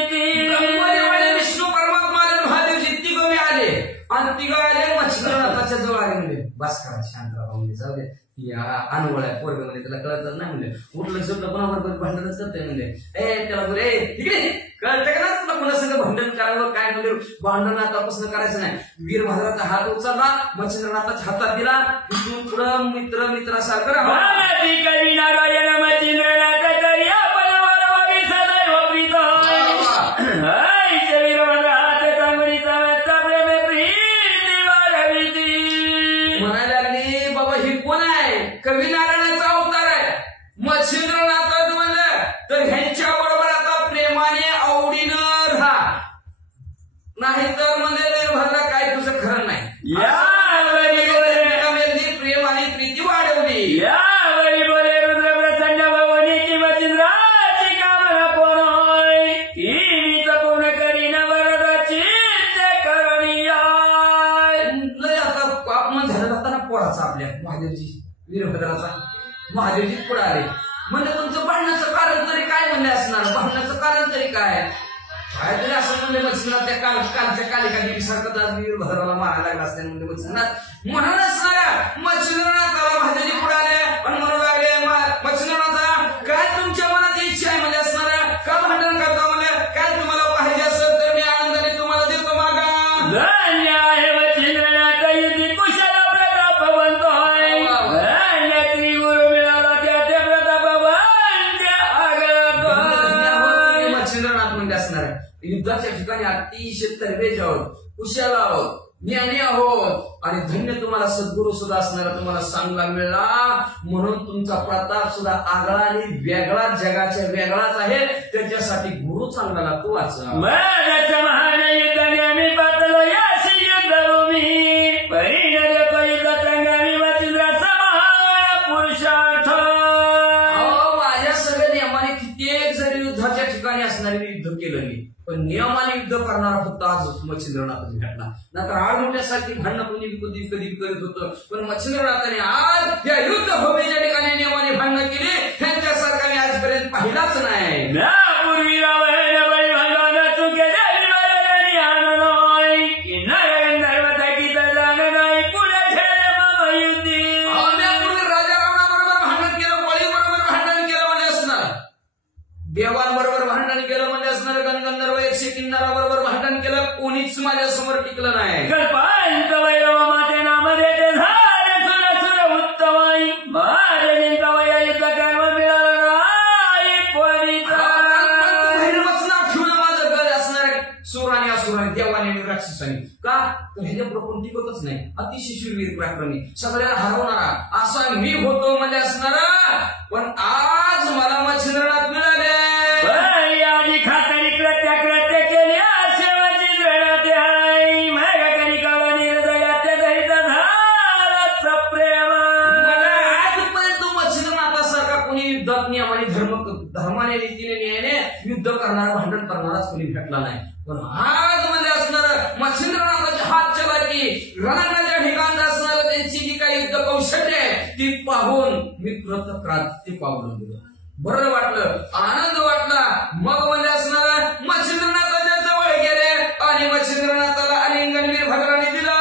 विष्णू परमात्मा महादेवजी तिघे आले आणि तिघे आले मच्छिंद्रनाथाच्या जवळ आले म्हणजे बस करा शांत राहा म्हणजे जाऊ दे या अनवळ आहे पोरग म्हणजे त्याला कळतच नाही म्हणजे उठलं शेवटलं पुन्हा बरोबर भांडणच करते म्हणजे त्याला बोले तिकडे कळतं का ना तुला पुन्हा सगळं भांडण करावं काय म्हणजे भांडण आतापासून करायचं नाही. वीरभद्राचा हात उचलला मच्छिंद्रनाथाच्या हातात दिला, तिथून पुढं मित्रासारखं म्हणायला लागली बाबा ही कोण आहे, कवी नारायणाचा अवतार आहे. मच्छिंद्रनाथ म्हणलं तर ह्यांच्या बरोबर आता प्रेमाने आवडीनं राहा, नाही तर म्हणजे वीरभद्रा काय तुझं खरं नाही. प्रेम आणि प्रीती वाढवली. यावेळी बोले रुद्र प्रसन्न भवनी की मच्छिंद्राची कामना कोण होय ती पूर्ण करीन वरदाची करणी आता अपमान झालं जाताना पोराचा आपल्या महादेवजी वीरभद्राचा महादेवजी पुढे आले म्हणजे तुमचं भांडण्याचं कारण तरी काय म्हणले असणार, भांडण्याचं कारण तरी काय तरी असं म्हणले मच्छिंद्रनाथ त्या कालच्या कालिका देवी सारखं वीरभद्राला मारायला लागला असते म्हणजे मच्छिंद्रनाथ म्हणून असणार मच्छिंद्रनाथाला महादेवजी पुढे आले आणि म्हणू लागले मच्छिंद्रनाथ काय तुमच्या मनात इच्छा आहे म्हणजे असणार, का भांडण करता म्हणजे काय तुम्हाला पाहिजे असेल तर मी आनंदाने तुम्हाला देतो मागा. धन्य आहे मच्छिंद्रनाथ युधी कुशल प्रतापवंत होय श्री गुरु मिळाला त्या प्रतापवंत्या आगळा. मच्छिंद्रनाथ म्हणजे असणार युद्धाच्या ठिकाणी अतिशय तरबेज आहोत, कुशल आहोत, ज्ञानी आहोत आणि धन्य तुम्हाला सद्गुरू सुद्धा असणारा तुम्हाला चांगला मिळला, म्हणून तुमचा प्रताप सुद्धा आगळा आणि वेगळा जगाच्या वेगळाच आहे, त्याच्यासाठी गुरु चांगला लागतो वाचा. महान युद्धाने आम्ही पातलो याशी युद्धभूमी परिणय परिणय मच्छिंद्राचा महान पुरुषार्थ. माझ्या सगळ्या नियमाने कित्येक जरी युद्धाच्या ठिकाणी असणारे युद्ध केलं मी, पण नियमाने युद्ध करणारा फक्त आज मच्छिंद्रनाथाने घडला, नाहीतर आडमुठ्यासाठी भांडणं कधी करीत होतं, पण मच्छिंद्रनाथाने आज या युद्ध भूमीच्या ठिकाणी नियमाने भांडणं केली, ह्यांच्यासारखा मी आजपर्यंत पाहिलाच नाही. पूर्वी देवांबरोबर भांडण केलं म्हणजे असणार, गणगंधर्व 100 किन्नराबरोबर भांडण केलं, कोणीच माझ्या समोर टिकलं नाही. कल्पांत वैरव माते नाम देते झाले सुर सुर उत्तमाई महाराजांचा वया युद्ध कर्म मिळाला नाही कोणीचा. भैरवच नाव ठेवलं माझं गळ असणार सुर आणि असुराने देवाने आणि राक्षसाने, का तर ह्याच्यापुढे कोण टिकतच नाही, अतिशय शूरवीर पराक्रमी सगळ्याला हरवणारा असा मी होतो म्हणजे असणारा, पण आज मला मच्छिंद्रनाथ मिळाले. आधी खातरी कृत्य केली असे मच्छिंद्रनाथ आहे मग करी काळा निर्दयाच्या दहित झाला युद्धात नियमाने धर्माने रीतीने न्यायाने युद्ध करणारा भांडण करणाराच कोणी भेटला नाही. पण आज मध्ये असणार मच्छिंद्रनाथाचे हात चला की रणांगणाच्या ठिकाणी असणार त्यांची जी काही युद्ध कौशल्य आहे ती पाहून मी क्रांती पावलं गेलो. बरं वाटलं, आनंद वाटला. मग म्हणजे असणार मच्छिंद्रनाथाच्या जवळ गेले आणि मच्छिंद्रनाथाला आलिंगन वीरभद्राने दिलं.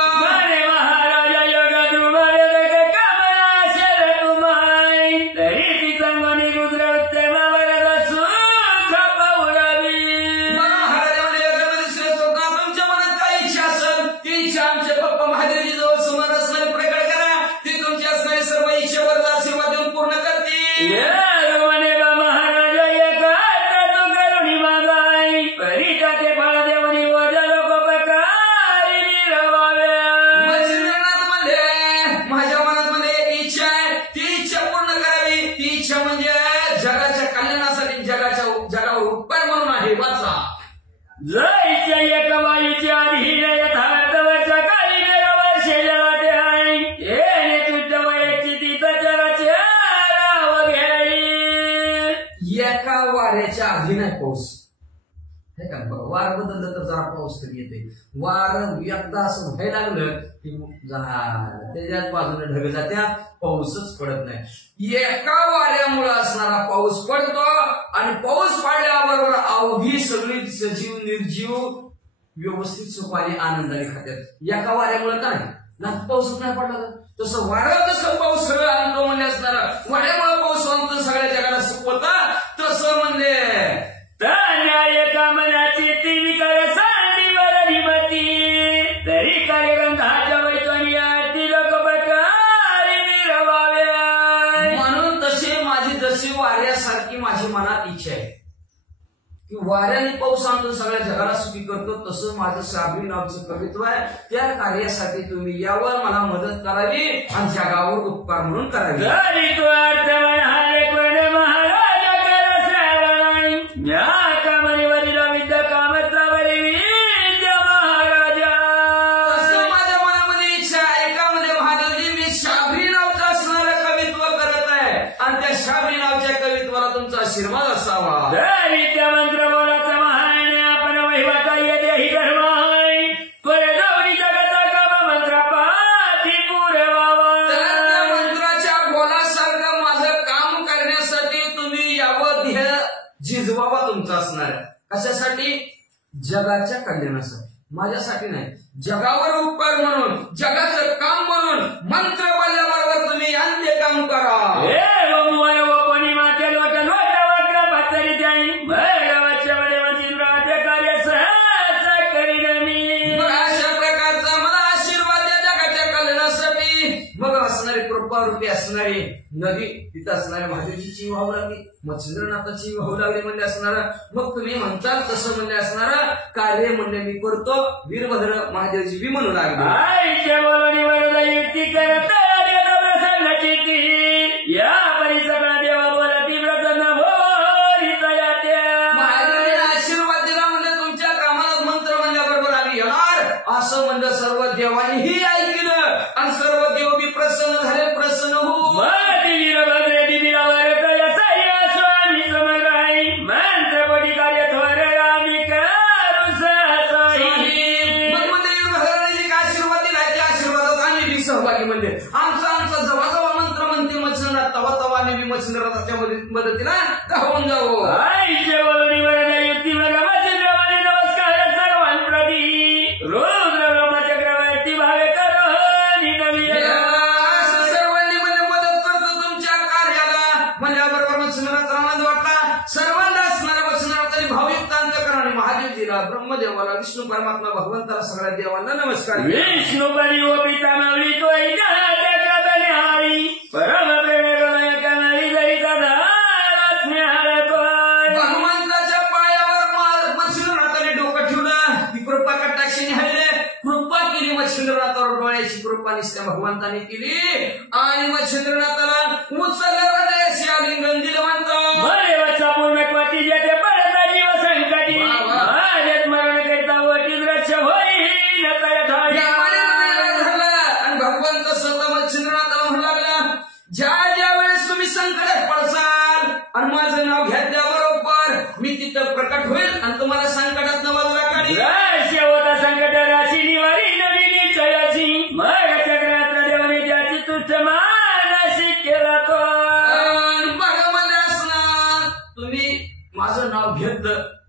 आधी नाही पाऊस हे का बघा, वार बदललं तर जरा पाऊस तरी येते. वार एकदा असं व्हायला लागलं की त्याच्याच बाजूने ढग जात्या, पाऊसच पडत नाही. एका वाऱ्यामुळे असणारा पाऊस पडतो आणि पाऊस पडल्याबरोबर अवघी सगळी सजीव निर्जीव व्यवस्थित सुखाने आनंदाने खात्यात. एका वाऱ्यामुळे काय ना पाऊसच नाही पडला. तसं वारं कसं पाऊस सगळं आणतो म्हणजे असणारा वाऱ्यामुळे पाऊस आणतो सगळ्या जगाला सुख होता. तसं म्हणजे एका मनाची ती कर सांडीवर निमती तरी कार्यग्रंथाच्या वैतवणी आरती लोक बकारी रवाव्या. म्हणून तसे माझी जशी वाऱ्यासारखी माझी मनात इच्छा आहे की वाऱ्याने पाऊस आणून सगळ्या जगाला सुखी करतो, तसं माझं साबरी नावचं कवित्व आहे. त्या कार्यासाठी तुम्ही यावर मला मदत करावी आणि जगावर उपकार म्हणून करावी. माझ्या मनामध्ये इच्छा आहे. एकामध्ये महादेवजी मी शाबरी नावचं असणारं कवित्व करत आहे आणि त्या शाबरी नावच्या कवित्वाला तुमचा आशीर्वाद असावा. मंत्र बोलाचा महान आपण वैवाचा येते ही धर्म परगवणी जगाचा काम मंत्र पाठी पुरवावा. त्या मंत्राच्या बोलासारखं माझं काम करण्यासाठी तुम्ही यावं ध्येय झिजवावा तुमचं असणार आहे. कशासाठी? जगाच्या कल्याणासाठी. माझ्यासाठी नाही, जगावर उपकार म्हणून, जगाचं काम म्हणून मंत्र बोलल्याबरोबर तुम्ही अंत्य काम करा. कृपारूपी असणारी नदी तिथं असणाऱ्या महादेवजीची वाहू लागली, मच्छिंद्रनाथाची वाहू लागली म्हणजे असणार. मग तुम्ही म्हणताल तसं म्हणजे असणार कार्य म्हणजे मी करतो. वीरभद्र महादेवजी बी म्हणू लागले. या परिसरा देवा बोला ती प्रसन्न महादेवजीने आशीर्वाद दिला म्हणजे तुमच्या कामाला मंत्र म्हणल्याबरोबर आम्ही येणार असं म्हणजे सर्व देवांनीही ऐकलं आणि सर्व देव बी प्रसन्न झाले. प्रसन्न हो स्वामी समग्राई मंत्रपटी कार्य थोर रामी करू आशीर्वाद दिला त्या आशीर्वादात आम्ही बी सहभागी म्हणजे आमचा जवळ जवळ मंत्र म्हणते मच्छिंद्रनाथ तवा तवा आम्ही बी मच्छिंद्रनाथाच्या मदतीला गावून जाऊ. आईचे बोलणी वरदा युक्ती मला मच्छिंद्रवाणी नमस्कार सर्वांप्रती रुद्र चक्रवर्ती भावे करो सर्वांनी म्हणजे मदत करतो तुमच्या कार्याला म्हणल्याबरोबर मच्छिंद्रनाथ आनंद वाटला. सर्वांना असणाऱ्या मच्छिंद्रनाथांनी भावयुक्त अंतकरणाने महादेवजीला, ब्रह्मदेवाला, विष्णू परमात्मा भगवंताला सगळ्या देवांना नमस्कार. विष्णू परी ओ पिता मावली तो हरी परम भगवंताच्या पायावर मच्छिंद्रनाथाने डोकं ठेवलं. ती कृपा कटाक्षाने हल्ले कृपा केली मच्छिंद्रनाथावर डोळ्याची कृपा निसत्या भगवंताने केली आणि मच्छिंद्रनाथाला उचललं हृदयाशी आलिंगन दिलं म्हणतो. पूर्ण पती ज्याच्या पडता जीव संकटी माझ्यात मरण करता वटी द्रक्ष होईल आणि भगवंत स्वतः मच्छिंद्रनाथाला म्हणू लागला ज्या ज्या वेळेस तुम्ही संकटात पडसाल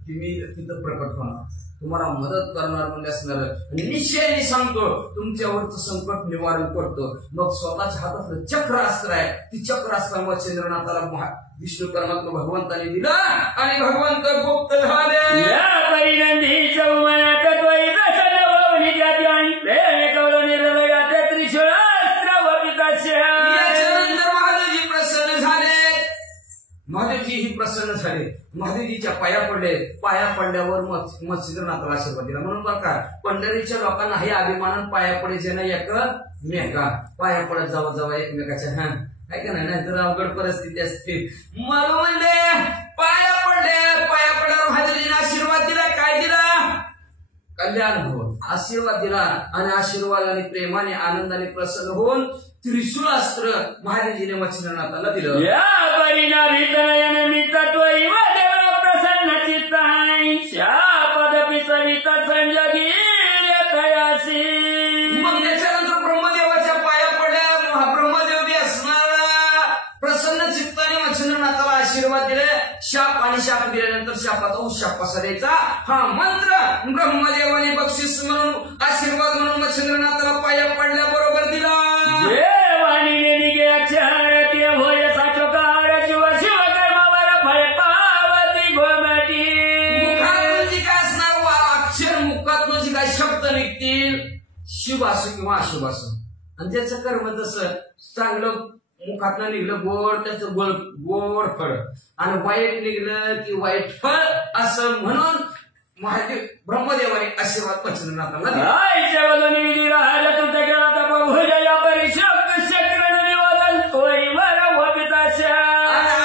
की मी तिथं प्रकट होणार, तुम्हाला मदत करणार म्हणजे असणार. आणि निश्चयाने सांगतो तुमच्यावरचं संकट निवारण करतो. मग स्वतःच्या हातातलं चक्रास्त्र आहे, ती चक्रास्त्र मग चंद्रनाथाला विष्णू परमात्मा भगवंताने दिला आणि भगवंत गुप्त झाले. महादेवजी ही प्रसन्न झाले, महादेवजीच्या पाया पडले. पाया पडल्यावर मग चंद्रनाथाला आशीर्वाद दिला. म्हणून बघा पंढरीच्या लोकांना हे अभिमानानं पाया पडायचे नाही, एकमेका पाया पडत जावा एकमेकाच्या. काय का नाही तर अवघड परिस्थिती असते. मग म्हणले पाया पडल्यावर महादेवजीने आशीर्वाद दिला. काय दिला? कल्याण हो, आशीर्वाद दिला. आणि आशीर्वादाने प्रेमाने आनंदाने प्रसन्न होऊन त्रिशूलास्त्र महादेवजीने मच्छिंद्रनाथाला दिलं. या परिणामित प्रसन्न चित्ताय शापदपि सविता संजगी तयासी. मग त्याच्यानंतर ब्रह्मदेवाच्या पाया पडल्या. ब्रह्मदेव बी असणारा प्रसन्न चित्ताने मच्छिंद्रनाथाला आशीर्वाद दिले. शाप आणि शाप दिल्यानंतर शापाचा शाप कसा द्यायचा हा मंत्र ब्रह्मदेवाने बक्षीस म्हणून आशीर्वाद म्हणून मच्छिंद्रनाथाला पाया पडल्या बरोबर दिला. शब्द निघतील शुभ असो किंवा अशुभ असो. आणि त्याचं कर्म जसं चांगलं मुखातनं निघलं गोड त्याचं गोड फळ आणि वाईट निघलं की वाईट फळ असं म्हणून महादेव ब्रह्मदेवाने आशीर्वाद मच्छिंद्रनाथाला दिला.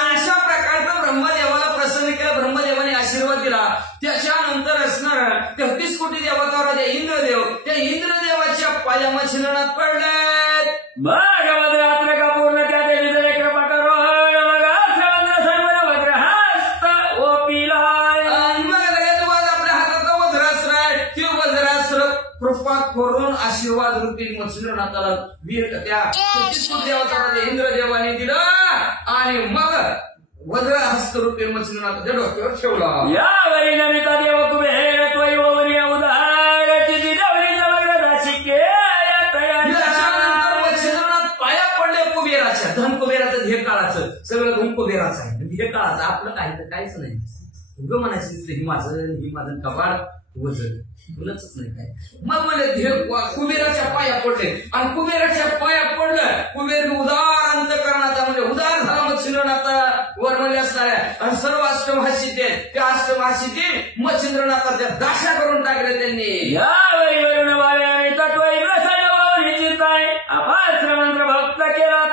अशा प्रकारचं ब्रह्मदेवाला प्रसन्न केलं. ब्रह्मदेवाने आशीर्वाद दिला. त्याच्यानंतर असणार 33 कोटी देवता राजा इंद्रदेव, त्या इंद्रदेवाच्या पाया मच्छिंद्रनाथ पडले. कृपा करून आशीर्वाद रूपी मच्छिंद्रनाथाला त्या 33 कोटी देवता राजा इंद्रदेवाने दिलं आणि मग वज्रहस्त रूपी मच्छिंद्रनाथाच्या डोक्यावर ठेवला. यावरी नमिता देव कुबेर त्वयी उदार मच्छिंद्रनाथ पाया पडले कुबेराच्या. धन कुबेराचं ध्येय काळाचं सगळं धन कुबेराचं आहे. ध्येय काळाचं आपलं काही तर काहीच नाही. उगं म्हणायचं ही माझं कबाड वजन बोलच नाही काय. मग म्हणजे कुबेराच्या पाया पडले आणि कुबेराच्या पाया पडलं. कुबेर उदार अंतकरणाचा म्हणजे उदार झाला मच्छिंद्रनाथा वर म्हणजे असणाऱ्या आणि सर्व अष्टमहाशीते त्या अष्टमहाशीते मच्छिंद्रनाथाच्या दाशा करून टाकले त्यांनी. यावरी वरुण वाऱ्याने तत्वई प्रसन्न भावनी चिंताय अपात्र मंत्र भक्त केला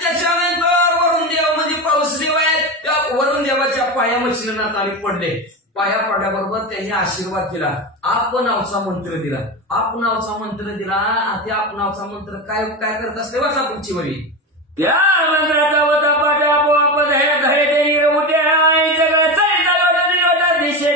त्याच्यानंतर वरुण देव म्हणजे पाऊस देव आहेत. त्या वरुण देवाच्या पाया मच्छिंद्रनाथाने पडले. पाया पडल्याबरोबर त्यांनी आशीर्वाद दिला. आप नावचा मंत्र दिला. आप नावचा मंत्र दिला. ते आप नावचा मंत्र काय काय करत असते वाचा पुढची वरी. त्या मंत्राचा होता पाठ आपोआप धरे ते निर्मुटे जगत दिशे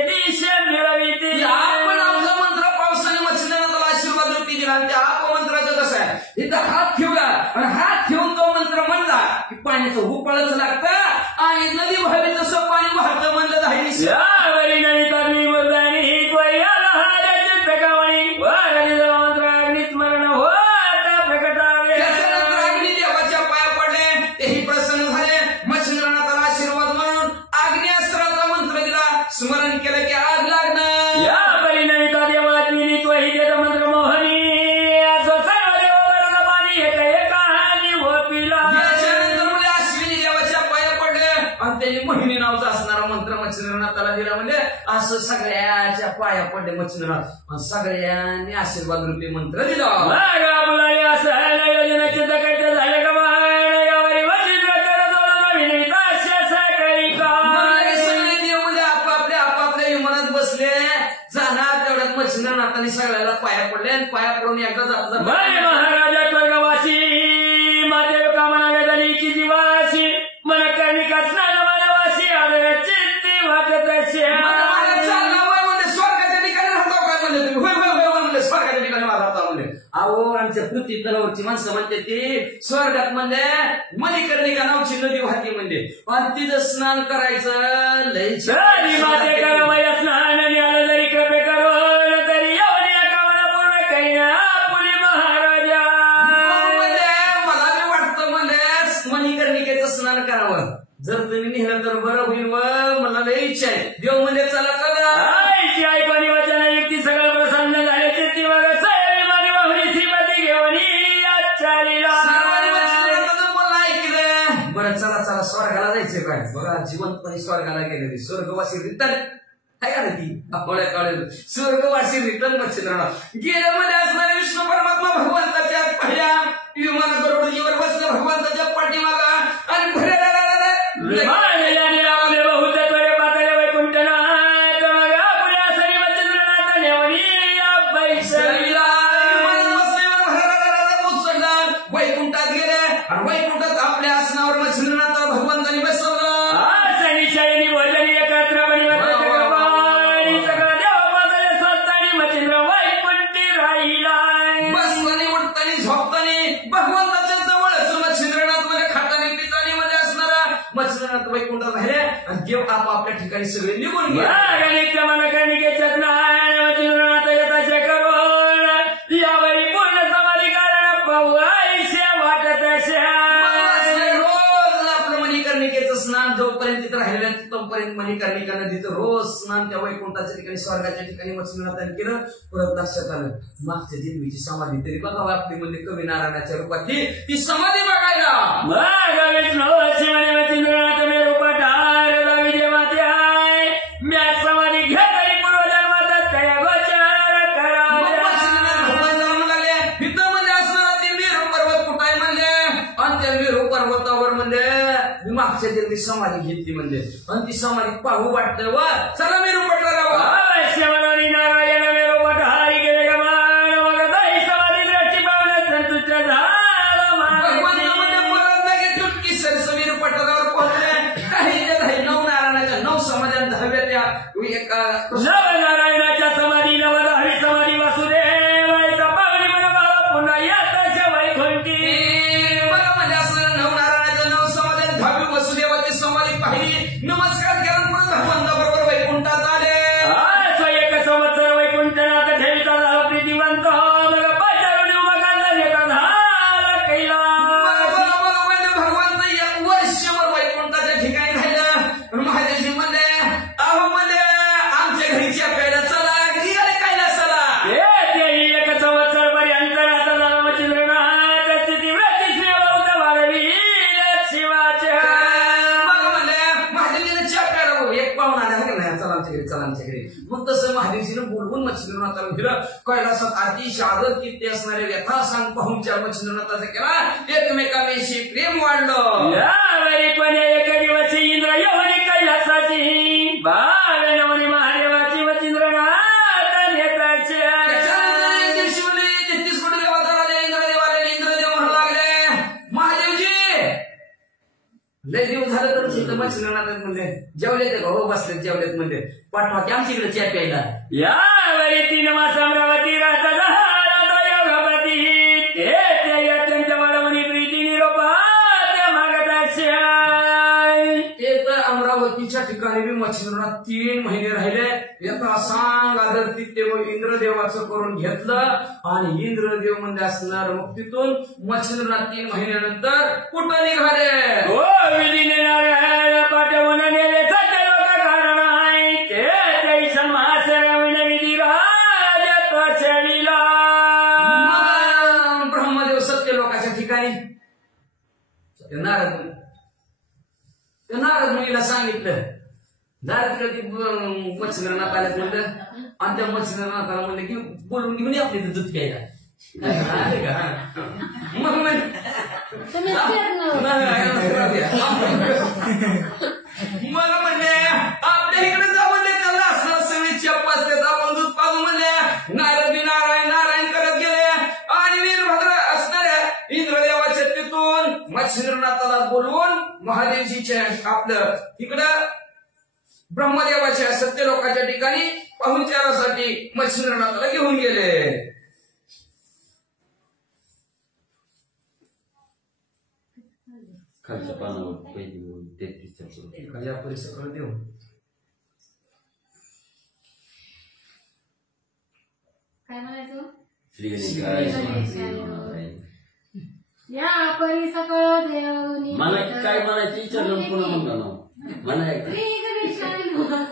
मिळविते. आप नावचा मंत्र पावसाने मच्छिंद्रनाथाला आशीर्वाद रूपी दिला. आणि त्या आप मंत्राचं कसं आहे इथं हात ठेवला आणि हात ठेवून तो मंत्र म्हणला की पाण्याचं हुपळच लागतं आणि नदी व्हावी तसं पाणी वाहतं म्हणलं धायनी. यावरी नमिता विवर्धनी स्मरण केलं की आग लागणार. या परिणमिता देवाची त्वही देत मंत्र मोहनी असं सर्व देवावरचं पाणी कहाणी होपिला. याच्यानंतर अश्विनी देवाच्या पाया पडले आणि त्यांनी मोहिनी नावचा असणारा मंत्र मच्छिंद्रनाथाला दिला. म्हणजे असं सगळ्याच्या पाया पडले मच्छिंद्रनाथ आणि सगळ्यांनी आशीर्वाद रूपी मंत्र दिला. योजनेचे दगड झाले का यावरी जाणार तेवढ्यात मच्छिंद्रनाथाने सगळ्याला पाया पडले आणि पाया पडून एकदा जातात महाराजा स्वर्गवासी माते कामना वेदनी की जीवासी मन कर्णिका स्नान मानवासी आदर चित्ती वाटत स्वर्गाच्या ठिकाणी राहतो काय म्हणजे तुम्ही? होय स्वर्गाच्या ठिकाणी राहता म्हणजे. अहो आमच्या वरती तलावरची माणसं म्हणते ती स्वर्गात म्हणजे मणिकर्णिका नावची नदी वाहती म्हणजे आणि तिथं स्नान करायचं लय माते करमय स्नान न्याल जरी कृपे करून तरी एवढ्या कामाला पूर्ण कैना पुणे महाराजा मला बी वाटतं म्हणजे मणिकर्णिकेचं स्नान करावं जर तुम्ही नेलं तर बरं होईल व मला लय इच्छा आहे देव म्हणजे चला चला आईची ऐकणी वचन युक्ती सगळं प्रसन्न झाले चित्ती मग सैरी माझी वाहनी श्रीमती घेऊन चालीला ऐकलं बरं चला चला स्वर्गाला जायचं काय बघा जिवंतपणे स्वर्गाला गेलेली स्वर्गवासी रिटर्न आहे का ती आपल्या कळेल स्वर्गवासी रिटर्न मच्छिंद्राला गेल्या मध्ये असणारे विष्णू परमात्मा भगवंताच्या पहिल्या विमान गरुडजीवर बसलं भगवंताच्या पाठीमागा आणि भरेला आपले बहुत त्वरे पातळे वैकुंठनाथ मग आपल्या सरी मच्छिंद्रनाथ नेवणी बैसरीला वैकुंठात गेले आणि वैकुंठात आपल्या आसनावर मच्छिंद्रनाथ भगवंतांनी बसवलं शनिशयनी भोजनी एकत्रपणी सगळं देव पातळे स्वतःनी मच्छिंद्र वैकुंठी राहिला बसतानी उठतानी झोपतानी भगवंताच्या जवळच मच्छिंद्रनाथ मध्ये खातानी पितानी मध्ये असणारा मच्छिंद्रनाथ वैकुंठात राहिले आणि देव आपापल्या ठिकाणी सगळे निघून गेले नित्य मनकर्णिकेच्या स्नान मच्छिंद्रनाथ यथाशय करून यावरी पूर्ण समाधी कारण पाहू आयुष्य वाटत रोज आपलं मणिकर्णिकेचं स्नान जोपर्यंत तिथं राहिलं तोपर्यंत मणिकर्णिका नदीचं रोज स्नान त्या वैकुंठाच्या ठिकाणी स्वर्गाच्या ठिकाणी मच्छिंद्रनाथाने केलं परत लक्षात आलं मागच्या जन्मीची समाधी तरी बघावं आपली म्हणजे कवी नारायणाच्या रूपात ती समाधी बघायला विष्णू शिवाने मच्छिंद्रनाथ मे रूपठार रवी देवाते आहे म्या समाधी घ्या तरी पूर्वजन्मात त्या गोचर करावे इथं म्हणजे असणार ती मेरू पर्वत कुठं आहे म्हणजे आणि त्या मेरू पर्वतावर म्हणजे मागच्या जन्मी समाधी घेतली म्हणजे आणि ती समाधी पाहू वाटतं वा चला मेरू पडला शिवराणी नारायण मे रूपठारी गेले गमान मग दही समाधी दृष्टी पाहण्यात संतुष्ट झाला सरसवीर पटलावर पोहोचले काही नऊ नारायणाच्या 9 समाध्या 10व्या त्या एका नारायणाच्या समाधी नवदाही समाधी वासुदेवाचा पावनी मनोभाव पुन्हा येताच्या वैकुंठी मला म्हणजे असं 9 नारायणाच्या 9 समाध्या 10वी वसुदेवाची समाधी पाहिली नमस्कार केला म्हणून भगवंताबरोबर वैकुंठात आले एक संवत्सर वैकुंठनाथ ठेविता झाला प्रीतिवंत मग पाचारुणी उमकांत नेता झाला कैला वर्षभर वैकुंठाच्या ठिकाणी राहिलं महादेवजी म्हणले अहो म्हणले आमच्या घरीच्या पहिला चला गेले कायला चला एक संवत्सर पर्यंत राहता झाला मच्छिंद्रनाथ स्थितीव्रती श्री बौद्ध वारवी शिवाच्या म्हणले महादेवजीने च्या प्यायला एक पाहुणा आला नाही चला आमच्या घरी चला आमच्या घरी मग तसं महादेवजीनं बोलवून मच्छिंद्रनाथाला दिलं कैलासात अतिशय आदर किती असणारे व्यथा सांग पाहुणचार मच्छिंद्रनाथाचा केला एकमेकांविषयी प्रेम वाढलं यावरी पण एक दिवस इंद्र येऊन कैलासाची बालनवनी महादेवाची मच्छिंद्रनाथ नेताच्या इंद्रदेव म्हणू लागले महादेवजी लय दिवस झालं तर मच्छिंद्रनाथ म्हणजे जेवले ते हो बसले जेवलेत म्हणजे पाठवा की आमच्या इकडे च्या प्यायला यावरी 3 मास अमरावती राहता झाला योगापती ते अत्यंत वाढवणी प्रीती निरोपा ते तर अमरावतीच्या ठिकाणी बी मच्छिंद्रनाथ 3 महिने राहिले याचा सांग आदर तेव्हा इंद्रदेवाचं करून घेतलं आणि इंद्रदेव म्हणजे असणार मग तिथून मच्छिंद्रनाथ 3 महिन्यानंतर कुठं निघाले हो विधीने नारायण पाठवून नेले सत्य लोक कारण आहे ते समासरविण विधी राज चढिला ब्रह्मदेव सत्य लोकाच्या ठिकाणी नारद मुनीला सांगितलं नारद कधी मच्छिंद्रनाथ आल्यात म्हणलं आणि त्या मच्छिंद्रनाथाला म्हणलं की बोलून घेऊन ये आपली दूध प्यायला मग मला म्हणले आपल्या इकडे जा म्हणले त्याला असं सगळी चप्पा असते आपण दूध पाजू म्हणले नारद बी नारायण नारायण करत गेले आणि वीरभद्र असणाऱ्या इंद्रदेवाच्या तिथून मच्छिंद्रनाथाला बोलवून महादेवजीच्या आपलं इकडं ब्रह्मदेवाच्या सत्य लोकांच्या ठिकाणी पाहुणचारासाठी मच्छिंद्रनाथाला घेऊन गेले खालच्या पानावर पहिली 33 या परिसर देऊ काय म्हणायचं? श्री या परी सकळ देवनी मला काय म्हणायचं विचारलं पुन्हा म्हणला ना म्हणायचं श्री गणेशाय नमः.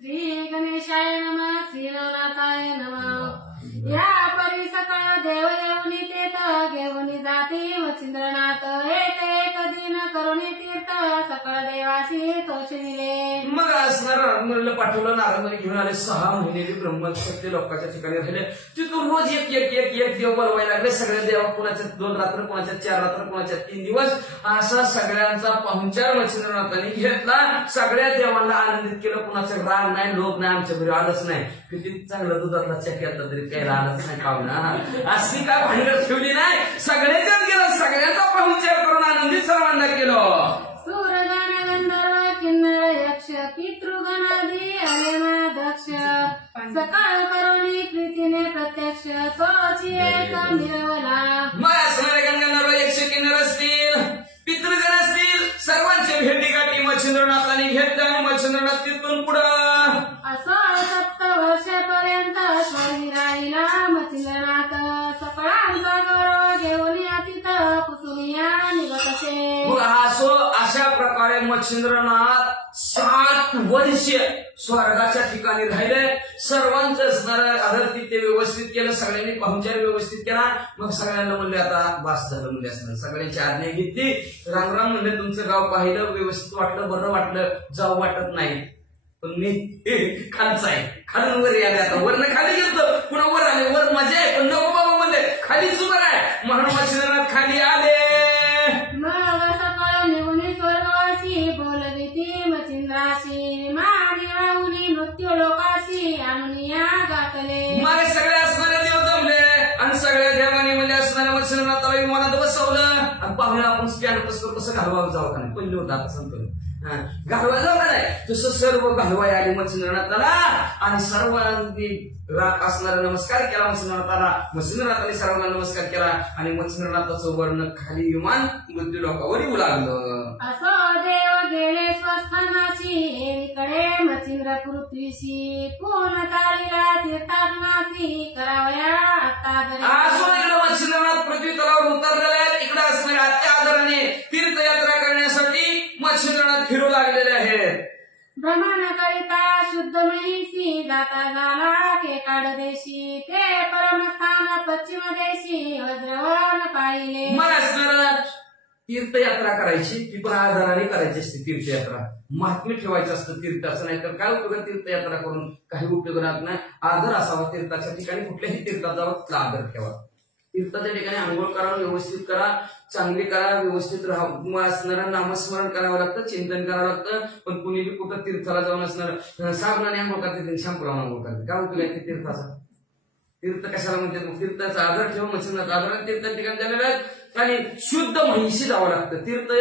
श्री गणेशाय नमः. श्री नवनाथाय नमः. या परी सकळ देव देवनी तेथ घेऊनी जाती मच्छिंद्रनाथ येते कधी न करुणी तीर्थ सकळ देवाशी तोषिले. मग असणार म्हणलं पाठवलं नारदमुनी घेऊन आले 6 महिने ब्रह्मसत्य लोकांच्या ठिकाणी राहिले तिथून रोज एक एक एक एक देव बोलवायला लागले सगळ्या देवा कोणाच्या 2 रात्र कोणाच्या 4 रात्र कोणाच्या 3 दिवस असा सगळ्यांचा पाहुणचार मच्छिंद्रनाथांनी घेतला सगळ्या देवांना आनंदित केलं कुणाचं राग नाही लोक नाही आमच्या घरी आलंच नाही किती चांगलं दुधातला चहा केला तरी काही राहणारच नाही पाहुणा अशी काय भांडण ठेवली नाही सगळ्यांच्याच गेलं सगळ्यांचा पाहुणचार करून आनंदित सर्वांना केलं. सूरगण गंधर्व किन्नर यक्ष पितृगणादी आले दक्ष सकाळ करुणी प्रीतीने प्रत्यक्ष तोची एक मिरवला. मग असणारे गणगंधर्व यक्ष किन्नर असतील पितृगण असतील सर्वांचे भेटीगाठी मच्छिंद्रनाथांनी घेतल्या आणि मच्छिंद्रनाथ तिथून पुढं असो 7 वर्षापर्यंत स्वरी राहिला मच्छिंद्रनाथ सकळांचा गौरव घेऊन अतिथ कुसुमिया निघत असे. मग असो अशा प्रकारे मच्छिंद्रनाथ 7 वर्ष स्वर्गाच्या ठिकाणी राहिले सर्वांचं असणारं आदर ते व्यवस्थित केलं सगळ्यांनी पाहुणचार व्यवस्थित केला. मग सगळ्यांना म्हणले आता वास झालं म्हणजे असणार सगळ्यांची आज्ञा घेतली रामराम म्हणले तुमचं गाव पाहिलं व्यवस्थित वाटलं बरं वाटलं जाऊ वाटत नाही पण मी खालच आहे खालून वर आले आता वरनं खाली गेलो पुन्हा वर आले वर मजा आहे पण नको बाबा म्हणले खालीच उभं आहे म्हणून मच्छिंद्रनाथ खाली आले. मग सकळ निघून स्वर्गवासी बोलविती मच्छिंद्राशी माडी वाहुनी मृत्यू लोकाशी आणुनिया गातले. मग सगळे असणारे देव जमले आणि सगळ्या देवाने म्हणजे असणाऱ्या मच्छिंद्रनाथाला विमानात बसवलं आणि पाहुणे आपण स्टँड बसतो कसं घालवावं जावं का नाही पहिलं होतं आता सांगतो घालवा जाऊ का नाही तसं सर्व घालवाय आले मच्छिंद्रनाथाला आणि सर्वांनी असणारा नमस्कार केला मच्छिंद्रनाथाने सर्वांना नमस्कार केला आणि मच्छिंद्रनाथाचं वर्ण खाली विमान मृत्यू लोकावर येऊ लागलं. असो देव गेले स्वस्थानाची एकीकडे मच्छिंद्र पृथ्वीशी पूर्ण चालीला तीर्थाटनाची करावया आता असो इकडे मच्छिंद्रनाथ पृथ्वी तलावर उतरलेले आहेत इकडे असणाऱ्या अत्या आदराने तीर्थयात्रा करण्यासाठी मच्छिंद्रनाथ फिरू लागलेले आहेत. भ्रमण करिता शुद्ध महिषी जाता झाला केकाड देशी ते परमस्थान पश्चिम देशी वज्रवन पाहिले. मग असणार तीर्थयात्रा करायची ती पण आधाराने करायची असते तीर्थयात्रा महात्म्य ठेवायचं असतं तीर्थाचं नाही तर काय उपयोग तीर्थयात्रा करून काही उपयोग राहत नाही. आदर असावा तीर्थाच्या ठिकाणी कुठल्याही तीर्थात जावं तिथला आदर ठेवा तीर्थाच्या ठिकाणी आंघोळ करा व्यवस्थित करा चांगली करा व्यवस्थित असणारं नामस्मरण करावं लागतं चिंतन करावं लागतं. पण कुणी बी कुठं तीर्थाला जाऊन असणार साबणाने आंघोळ करते शॅम्पू लावून आंघोळ करते काय उपयोग आहे तीर्थाचा तीर्थ कशाला म्हणते तीर्थाचा आदर ठेवा मच्छिंद्रनाथ आदर तीर्थ ठिकाणी झालेलं आहेत आणि शुद्ध म्हैशी जावं लागतं तीर्थ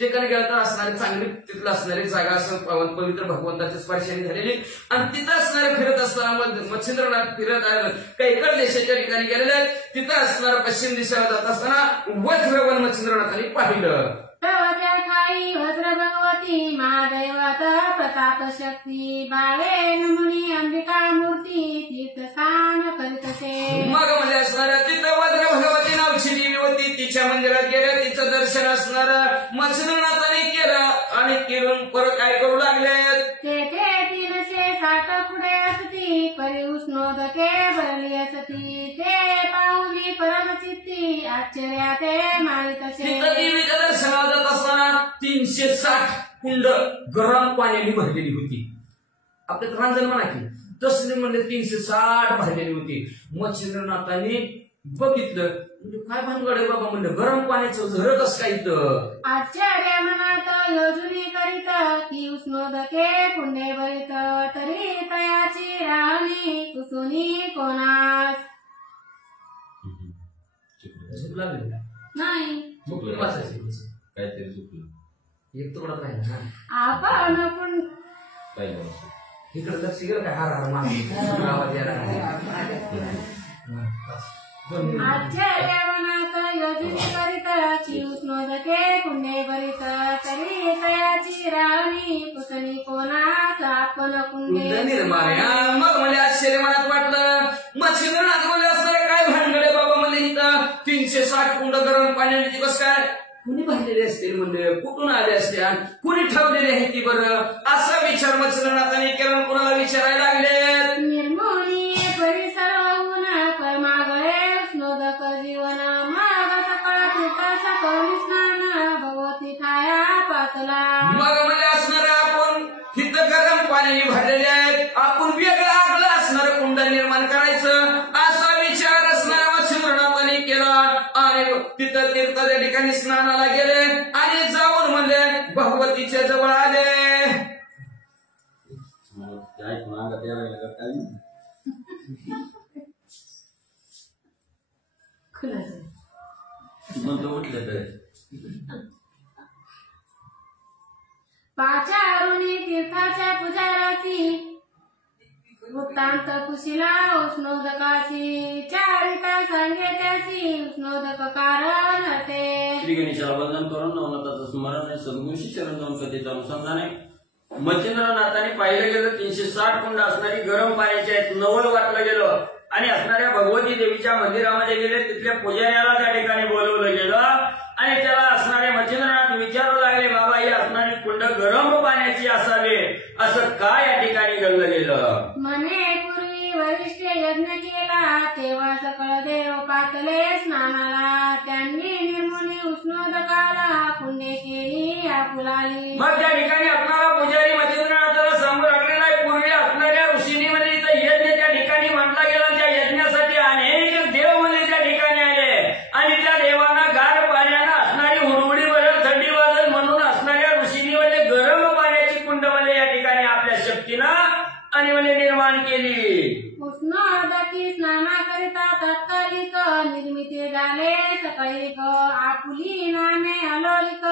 ठिकाणी गेलं तर असणारी चांगली तिथलं असणारी जागा असं पवित्र भगवंताच्या स्पर्शाने झालेली आणि तिथं असणारे फिरत असताना मच्छिंद्रनाथ फिरत आहे कैकड देशाच्या ठिकाणी गेलेले आहेत तिथं असणारं पश्चिम दिशेला जात असताना वज्रवन मच्छिंद्रनाथांनी पाहिलं. प्रवत्या ठाई वज्र भगवती महादैवत प्रताप शक्ती बावे मुनी अंबिका मूर्ती तीर्थस्थान करीतसे. मग म्हणजे असणाऱ्या तिथं वज्र भगवती नावची देवी होती तिच्या मंदिरात गेल्या तिचं दर्शन असणार मच्छिंद्रनाथांनी केलं आणि केलं परत काय करू लागले तेथे 360 पुढे असती परी उष्णोदके भरली असती ते पाहुनी परमचित्ती आश्चर्याते मारितसे. तिथं देवीच्या दर्शनाला जात असताना 360 कुंड गरम पाण्याने भरलेली होती आपल्यात रांजण म्हणा की तसली म्हणजे 360 भरलेली होती. मच्छिंद्रनाथांनी बघितलं म्हणजे काय भानगड आहे बाबा म्हणलं गरम पाण्याचं झरं कसं काय इथं आश्चर्य मनात योजनी करीत की उष्णोदके पुण्य भरित तरी तयाची राहणी कुसुनी कोणास नाही काहीतरी चुकलं एक तुकडा राहिला आपण पण इकडे लक्ष गेलं काय हार हार मागे आवाज यायला आश्चर्यवनात योजिनी करीत उष्णोदके कुंडे भरित तरी तयाची राणी पुसणी कोणास आपण कुंडे निर्माण. मग मला आश्चर्य मनात वाटलं. मच्छिंद्रनाथ म्हणजे असं काय भानगडे बाबा मला इथं 360 कुंड गरम पाण्याने दिवस काय कुणी भरलेले असतील म्हणजे कुठून आले असते कुणी ठेवलेले आहे ती बरं असा विचार मच्छिंद्रनाथाने केला. कुणाला विचारायला लागले. निर्मोही परिसर होऊन परमागळे उष्णोदक जीवन माग सकाळ तीर्थ करून स्नान भगवती ठाया पातला. मग म्हणजे असणार आपण तिथं गरम पाण्याने भरलेले आहेत. आपण वेगळं आगलं असणार कुंड निर्माण करायचं असा विचार असणार मच्छिंद्रनाथाने केला. आणि तिथं तीर्थाच्या ठिकाणी स्नानाला गेले आणि जाऊन म्हणले भगवतीच्या जवळ आले. पाचारुणी तीर्थाच्या पुजाराची वृत्तांत कुशिला उष्णोदकाशी चारिता सांगे त्याची उष्णोदक कारण हटे. श्री गणेशाला वंदन करून नवनाथाचं स्मरण आहे. सद्गुरूशी चरण जाऊन कथेचं अनुसंधान आहे. मच्छिंद्रनाथाने पाहिलं गेलं 360 कुंड असणारी गरम पाण्याची आहेत. नवल वाटलं गेलं आणि असणाऱ्या भगवती देवीच्या मंदिरामध्ये गेले. तिथल्या पुजाऱ्याला त्या ठिकाणी बोलवलं गेलं आणि त्याला असणारे मच्छिंद्रनाथ विचारू लागले बाबा ही असणारी कुंड गरम पाण्याची असावी असं काय या ठिकाणी घडलं गेलं. म्हणे पूर्वी वरिष्ठ यज्ञ केला तेव्हा सकळ देव पातले स्नानाला त्यांनी निर्मुनी उष्णोदकाला कुंडे केली आपुलाली. मग त्या ठिकाणी असणारा पुजारी मच्छिंद्रनाथाला सांगू लागलेला आहे पूर्वी असणाऱ्या ऋषीनी मध्ये यज्ञ त्या ठिकाणी म्हटला गेला. त्या यज्ञासाठी अनेक देव म्हणजे त्या ठिकाणी आले आणि त्या देवांना गार पाण्यानं असणारी हुडहुडी बदल थंडी बदल म्हणून असणाऱ्या ऋषीनी मध्ये गरम पाण्याची कुंड म्हणजे या ठिकाणी आपल्या शक्तीनं आणि म्हणजे निर्माण केली. उष्णोदकी स्नानाकरिता तात्कालिक निर्मिती झाले सकळीक आपुली नामे अलोलिक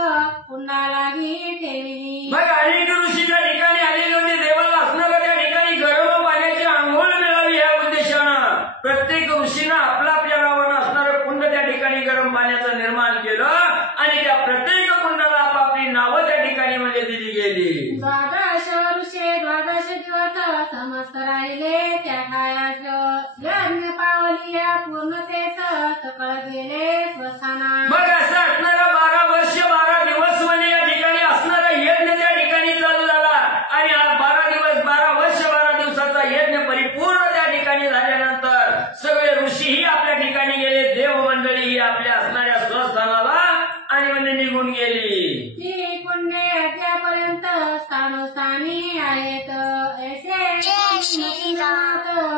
कुंडालागी ठेवली. मग अनेक ऋषी त्या ठिकाणी आलेले होते. देवाला असणाऱ्या त्या ठिकाणी गरम पाण्याची आंघोळ मिळावी या उद्देशानं प्रत्येक ऋषीनं आपल्या आपल्या गावानं असणारं कुंड त्या ठिकाणी गरम पाण्याचं निर्माण केलं आणि त्या प्रत्येक कुंडाला आपापली नावं त्या ठिकाणी म्हणजे दिली गेली. द्वादश वर्षे 12 दिवस समस्त राहिले त्या ठायाच यज्ञ पावली या पूर्णतेच सकळ गेले स्वस्थाना. मग असं असणारा 12 वर्ष 12 दिवस म्हणजे या ठिकाणी असणारा यज्ञ त्या ठिकाणी चालू झाला आणि 12 दिवस 12 वर्ष 12 दिवसाचा यज्ञ परिपूर्ण त्या ठिकाणी झाल्यानंतर सगळे ऋषीही आपल्या ठिकाणी गेले. देव मंडळी ही आपल्या असणाऱ्या स्वस्थानाला आणि म्हणजे निघून गेली. ही कुंडे अद्यापर्यंत स्थानोस्थानी आहेत ऐसे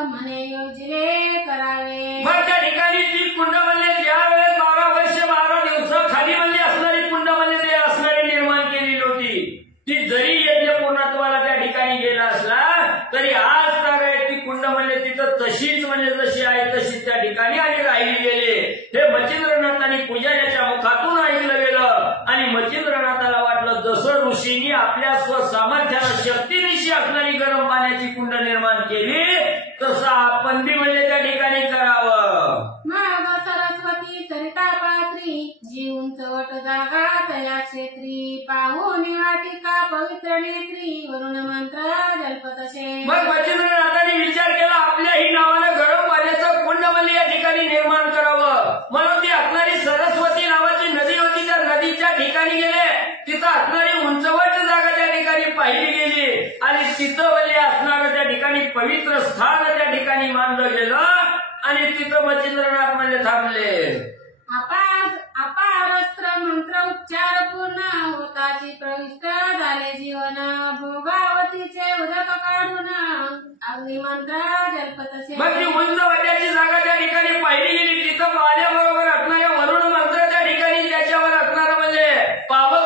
म्हणे योजले करावे. मग त्या ठिकाणी ती कुंड म्हणजे ज्या वेळेस 12 वर्ष 12 दिवसाखाली म्हणजे असणारी कुंड म्हणजे ते असणारी निर्माण केलेली होती ती जरी यज्ञ पूर्णत्वाला त्या ठिकाणी गेला असला तरी आज तर ती कुंड म्हणजे तिथं तशीच म्हणजे जशी आहे तशीच त्या ठिकाणी आणि राहिली गेली. हे मच्छिंद्रनाथांनी पुजाऱ्याच्या मुखातून ऐकलं गेलं आणि मच्छिंद्रनाथाला वाटलं जसं ऋषींनी आपल्या स्वसामर्थ्याला शक्तीनिशी असणारी गरम पाण्याची कुंड निर्माण केली तसं आपण बी म्हणजे त्या ठिकाणी करावं. मग सरस्वती सरिता पात्री जी उंचवट जागा तया क्षेत्री पाहून वाटिका पवित्र नेत्री वरुण मंत्र जल्पतसे. मग मच्छिंद्रनाथांनी विचार केला आपल्याही नावानं गरम पाण्याचं कुंड म्हणजे या ठिकाणी निर्माण करावं म्हणून ती असणारी सरस्वती नावाची नदी होती. त्या नदीच्या ठिकाणी गेले. तिथं असणारी उंचवट जागा त्या ठिकाणी पाहिली गेली आणि तिथं म्हणजे असणारं त्या ठिकाणी पवित्र स्थान त्या ठिकाणी मानलं गेलं आणि तिथं मच्छिंद्रनाथ म्हणजे थांबले. अपारस्त्र मंत्र उच्चार पूर्ण होताची प्रविष्ट झाले जीवन भोगावतीचे उदक काढून अग्निमंत्र जल्पतसे. मग ती उंच वाट्याची जागा त्या ठिकाणी पाहिली गेली. तिथं पाण्याबरोबर असणाऱ्या वरुण मंत्र त्या ठिकाणी त्याच्यावर असणारं म्हणजे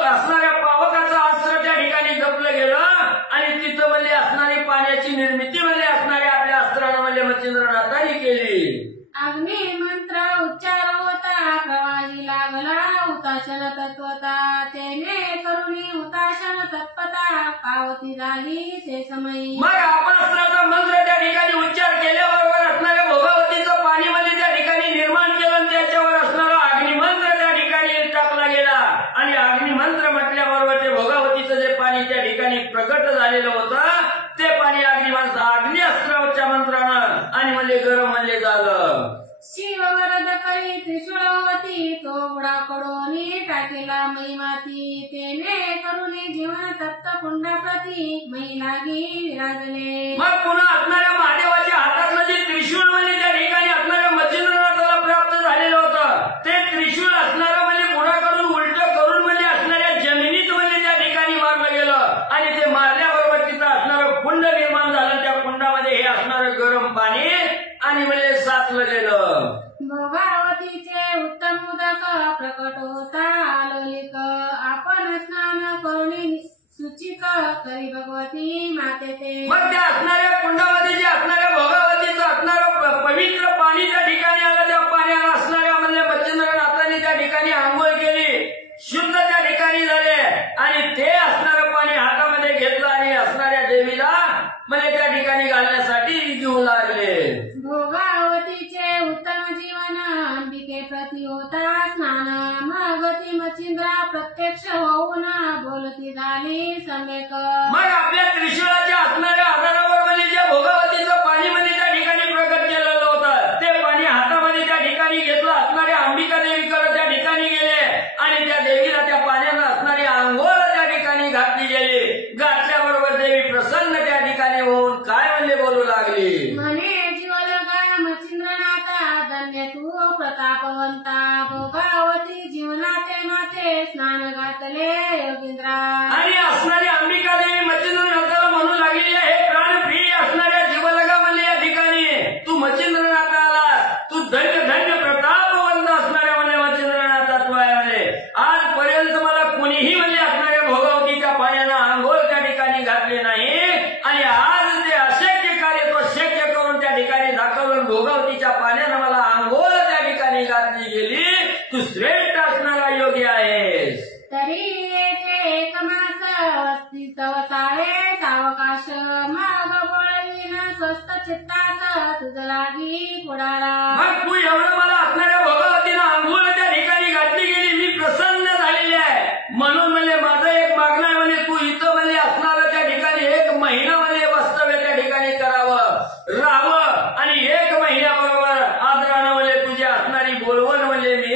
असणाऱ्या पावकाचं अस्त्र त्या ठिकाणी जपलं गेलं आणि तिथं म्हणजे असणारी पाण्याची निर्मिती म्हणजे असणाऱ्या आपल्या अस्त्रानं म्हणजे मच्छिंद्रनाथांनी केली. अग्नि मंत्र उच्चार होता प्रवाही लागला उताशन तत्वता तेने करुणी हुताशन तत्पता पावती झाली ते समयी. मग आपस्त्राचा मंत्र त्या ठिकाणी उच्चार केल्याबरोबर असणाऱ्या भोगावतीचं पाणी म्हणजे त्या ठिकाणी निर्माण केलं आणि त्याच्यावर असणारा अग्निमंत्र त्या ठिकाणी टाकला गेला आणि अग्निमंत्र म्हटल्याबरोबर ते भोगावतीचं जे पाणी त्या ठिकाणी प्रकट झालेलं होतं ते पाणी अग्निअस्त्राच्या मंत्रानं आणि म्हणजे गरम म्हणजे झालं. शिव वरद करी त्रिशूळवती तो बुडाकडून टाकेला मै माती तेने करुणे जीवन तप्त कुंडाप्रती मै लागी विराजले. मग पुन्हा असणाऱ्या महादेवाच्या हातातलं जे त्रिशूळ म्हणजे त्या ठिकाणी असणाऱ्या मच्छिंद्रनाथाला प्राप्त झालेलं होतं ते त्रिशूळ असणारं म्हणजे बुडाकडून उलट करून म्हणजे असणाऱ्या जमिनीत म्हणजे त्या ठिकाणी मारलं गेलं आणि ते मारल्याबरोबर तिथं असणारं कुंड निर्माण झालं. त्या कुंडामध्ये हे असणारं गरम पाणी आणि म्हणजे साचलं गेलं. भोगावतीचे उत्तम उदक प्रकट होता आलोलिक आपण स्नान करुणी सुचिक करी भगवती माते ते. मग त्या असणाऱ्या कुंडामध्ये जे असणाऱ्या भोगावतीचं असणारं पवित्र पाणी त्या ठिकाणी आलं. त्या पाण्याला असणाऱ्या म्हणजे मच्छिंद्रनाथाने त्या ठिकाणी आंघोळ केली, शुद्ध त्या ठिकाणी झाले आणि ते असणारं पाणी हातामध्ये घेतलं आणि असणाऱ्या देवीला म्हणजे त्या ठिकाणी घालण्यासाठी घेऊ लागले. भोगावतीचे उत्तम जीवन अंबिके प्रति होता स्नान मगती मच्छिंद्रा प्रत्यक्ष होऊन बोलती झाली सम्यक. मग आपल्या त्रिशूळाच्या असणाऱ्या आधारावर म्हणजे जे भोगावतीचं पाणी म्हणजे त्या ठिकाणी प्रकट केलेलं होतं ते पाणी हातामध्ये त्या ठिकाणी घेतलं. असणाऱ्या अंबिका देवीकडे त्या ठिकाणी गेले आणि त्या देवीला त्या पाण्यानं असणारी आंघोळ त्या ठिकाणी घातली गेली. घातल्याबरोबर देवी प्रसन्न त्या ठिकाणी होऊन काय म्हणजे बोलू लागली. म्हणे जीवलगा मच्छिंद्रनाथा धन्य तू प्रतापवंता भोगावती जीवनाते माते स्नान घातले योगींद्रा. आणि असणारी अंबिका देवी मच्छिंद्रनाथाला म्हणू लागली हे प्राणप्रिय असणाऱ्या जीवलगा म्हणजे या ठिकाणी तू मच्छिंद्रनाथाला तू धन्य धन्य प्रतापवंत असणाऱ्या म्हणजे मच्छिंद्रनाथा तू आहे म्हणजे आजपर्यंत मला कुणीही म्हणजे असणाऱ्या भोगावतीच्या पाण्यानं आंघोळ त्या ठिकाणी घातली नाही आणि आज ते अशक्य कार्य तो शक्य करून त्या ठिकाणी दाखवलं. भोगावतीच्या पाण्यानं मला आंघोळ त्या ठिकाणी घातली गेली. तू श्रेष्ठ असणारा योगी आहेस. तरी येथे एक मास वस्ती वसावे सावकाश मग बोळवीन स्वस्त चित्तास तुझ लागी पुढारा. मग तू एवढं मला असणाऱ्या भोगावतीनं आंघोळ त्या ठिकाणी घातली गेली मी प्रसन्न झालेली आहे म्हणून म्हणजे माझं एक मागणं आहे म्हणजे तू इथं म्हणजे असणारं त्या ठिकाणी 1 महिना म्हणजे वास्तव्य त्या ठिकाणी करावं राहावं आणि 1 महिन्याबरोबर आदरानं म्हणजे तुझी असणारी बोलवण म्हणजे मी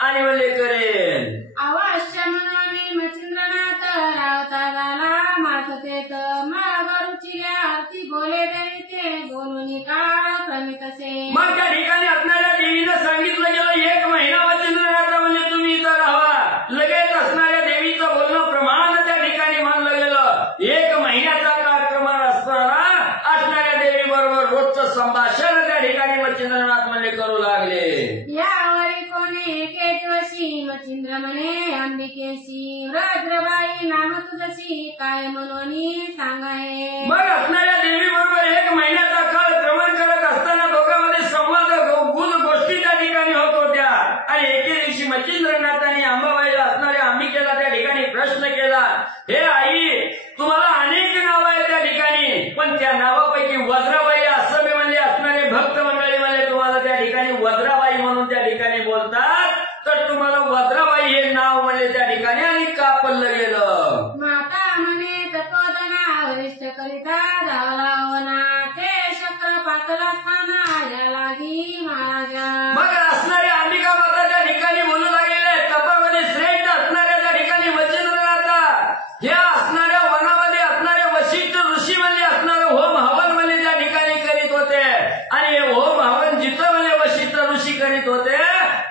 आणि म्हणजे करेन. अवश्य म्हणून मच्छिंद्रनाथ रावता झाला मासतेत मग रुचिल्या आरती बोले देवी ते बोलून काळ क्रमितसे. मग त्या ठिकाणी असणाऱ्या देवीनं सांगितलं गेलं 1 महिना मच्छिंद्रनाथा म्हणजे तुम्ही इथं राहावा. लगेच असणाऱ्या देवीचं बोलणं प्रमाण त्या ठिकाणी मानलं गेलं. 1 महिन्याचा काळ प्रमाण असणाऱ्या देवी बरोबर रोजचं संभाषण त्या ठिकाणी मच्छिंद्रनाथ म्हणजे करू लागले. यावरी कोणी एके दिवशी मच्छिंद्र म्हणे अंबिकेशी व्रजबाई नाम तुझशी काय म्हणून सांगाय. मग असणाऱ्या देवी बरोबर 1 महिन्याचा काळ क्रमण करत असताना दोघांमध्ये संवाद गुण गोष्टी त्या ठिकाणी होत होत्या आणि एके दिवशी मच्छिंद्रनाथांनी अंबाबाईला असणाऱ्या अंबिकेला त्या ठिकाणी प्रश्न केला हे आई तुम्हाला अनेक नावं आहेत त्या ठिकाणी पण त्या नावापैकी वज्राबाई असं मी म्हणजे असणारे भक्त मंडळी म्हणजे तुम्हाला त्या ठिकाणी वज्राबाई म्हणून त्या ठिकाणी बोलतात तर तुम्हाला वज्राबाई हे नाव म्हणजे त्या ठिकाणी आणि का पडलं गेलं. माता म्हणे तत्वदना वरिष्ठ करिता धावला ते शक्र पातला स्थाना या लागी महाराजा. मग असणाऱ्या अंबिका माता त्या ठिकाणी बोलू लागलेल्या तपामध्ये श्रेष्ठ असणाऱ्या त्या ठिकाणी मच्छिंद्रनाथा ह्या असणाऱ्या वनामध्ये असणारे वशिष्ठ ऋषी म्हणजे असणारे होम हवन म्हणजे त्या ठिकाणी करीत होते आणि हे होम हवन जिथं म्हणजे वशिष्ठ ऋषी करीत होते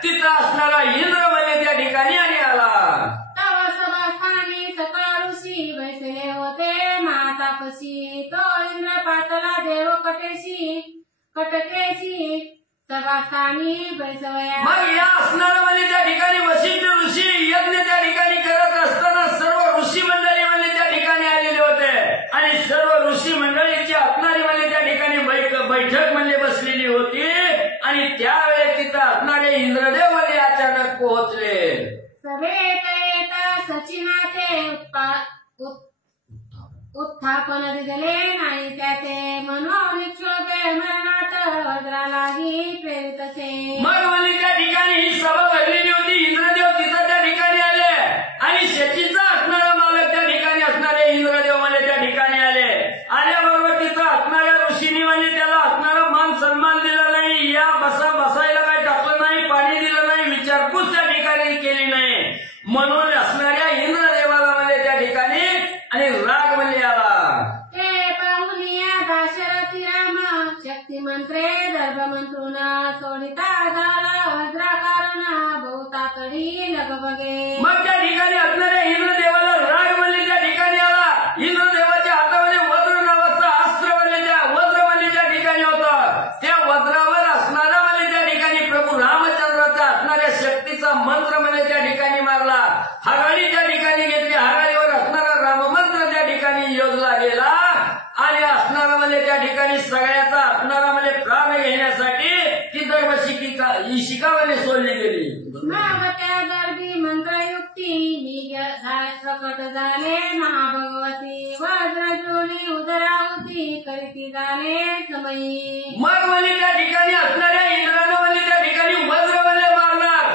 तिथं असणारा इंद्र म्हणजे त्या ठिकाणी आणि आला. तव सभास्थानी सकळ ऋषी बैसले होते मातापशी तो इंद्र पातला देव कटकेशी सभास्थानी बैसवया. मग या असणारं म्हणजे त्या ठिकाणी वशिष्ठ ऋषी यज्ञ त्या ठिकाणी करत असताना सर्व ऋषी मंडळी म्हणजे त्या ठिकाणी आलेले होते आणि सर्व ऋषी मंडळीची असणारी म्हणजे त्या ठिकाणी बैठक म्हणजे बसलेली होती आणि त्यावेळेस तिथं असणारे इंद्रदेव म्हणजे अचानक पोहोचले. सभेत येत सचिनाचे उत्थापन दिले नाही त्याचे मनोनिक्षोभे मरणात वज्रा लागी प्रेरितसे. मग म्हणजे त्या ठिकाणी ही सभा भरलेली होती. इंद्रदेव तिथं त्या ठिकाणी आले आणि शेतीचा असणारा मालक त्या ठिकाणी असणारे इंद्रदेव म्हणजे त्या ठिकाणी आले. आल्याबरोबर तिथं असणाऱ्या ऋषीनी म्हणजे त्याला असणारा मान सन्मान दिला नाही. या बसायला काही टाकलं नाही, पाणी दिलं नाही, विचारपूस त्या ठिकाणी केली नाही. म्हणून असणाऱ्या इंद्रदेवाला म्हणजे त्या ठिकाणी आणि राग म्हणजे आला. ते पाहुनिया दाशरथी राम शक्ती मंत्रे दर्भमंत्रून सोडिता झाला वज्राकारण बहुतातडी लगबगे. मग त्या ठिकाणी असणाऱ्या इंद्रदेवाला राग म्हणजे त्या ठिकाणी आला. इंद्रदेवाच्या हातामध्ये वज्र नावाचं अस्त्र म्हणजे वज्र म्हणजे त्या ठिकाणी होतं. त्या वज्रावर असणारा म्हणजे त्या ठिकाणी प्रभू रामचंद्राचा असणाऱ्या शक्तीचा मंत्र म्हणजे त्या ठिकाणी मारला. हराळी त्या ठिकाणी घेतली. हराळीवर असणारा राममंत्र त्या ठिकाणी योजला गेला आणि असणारा म्हणजे त्या ठिकाणी सगळ्याचा असणारा म्हणजे प्राण घेण्यासाठी ती शिकावाने सोडली गेली. मग त्या गर्भी मंत्रयुक्ती प्रकट झाले महाभगवती वज्रजोनी उदरावती करीती झाले समयी. मग म्हणजे त्या ठिकाणी असणाऱ्या इंद्रानं म्हणजे त्या ठिकाणी वज्र म्हणजे मारणार.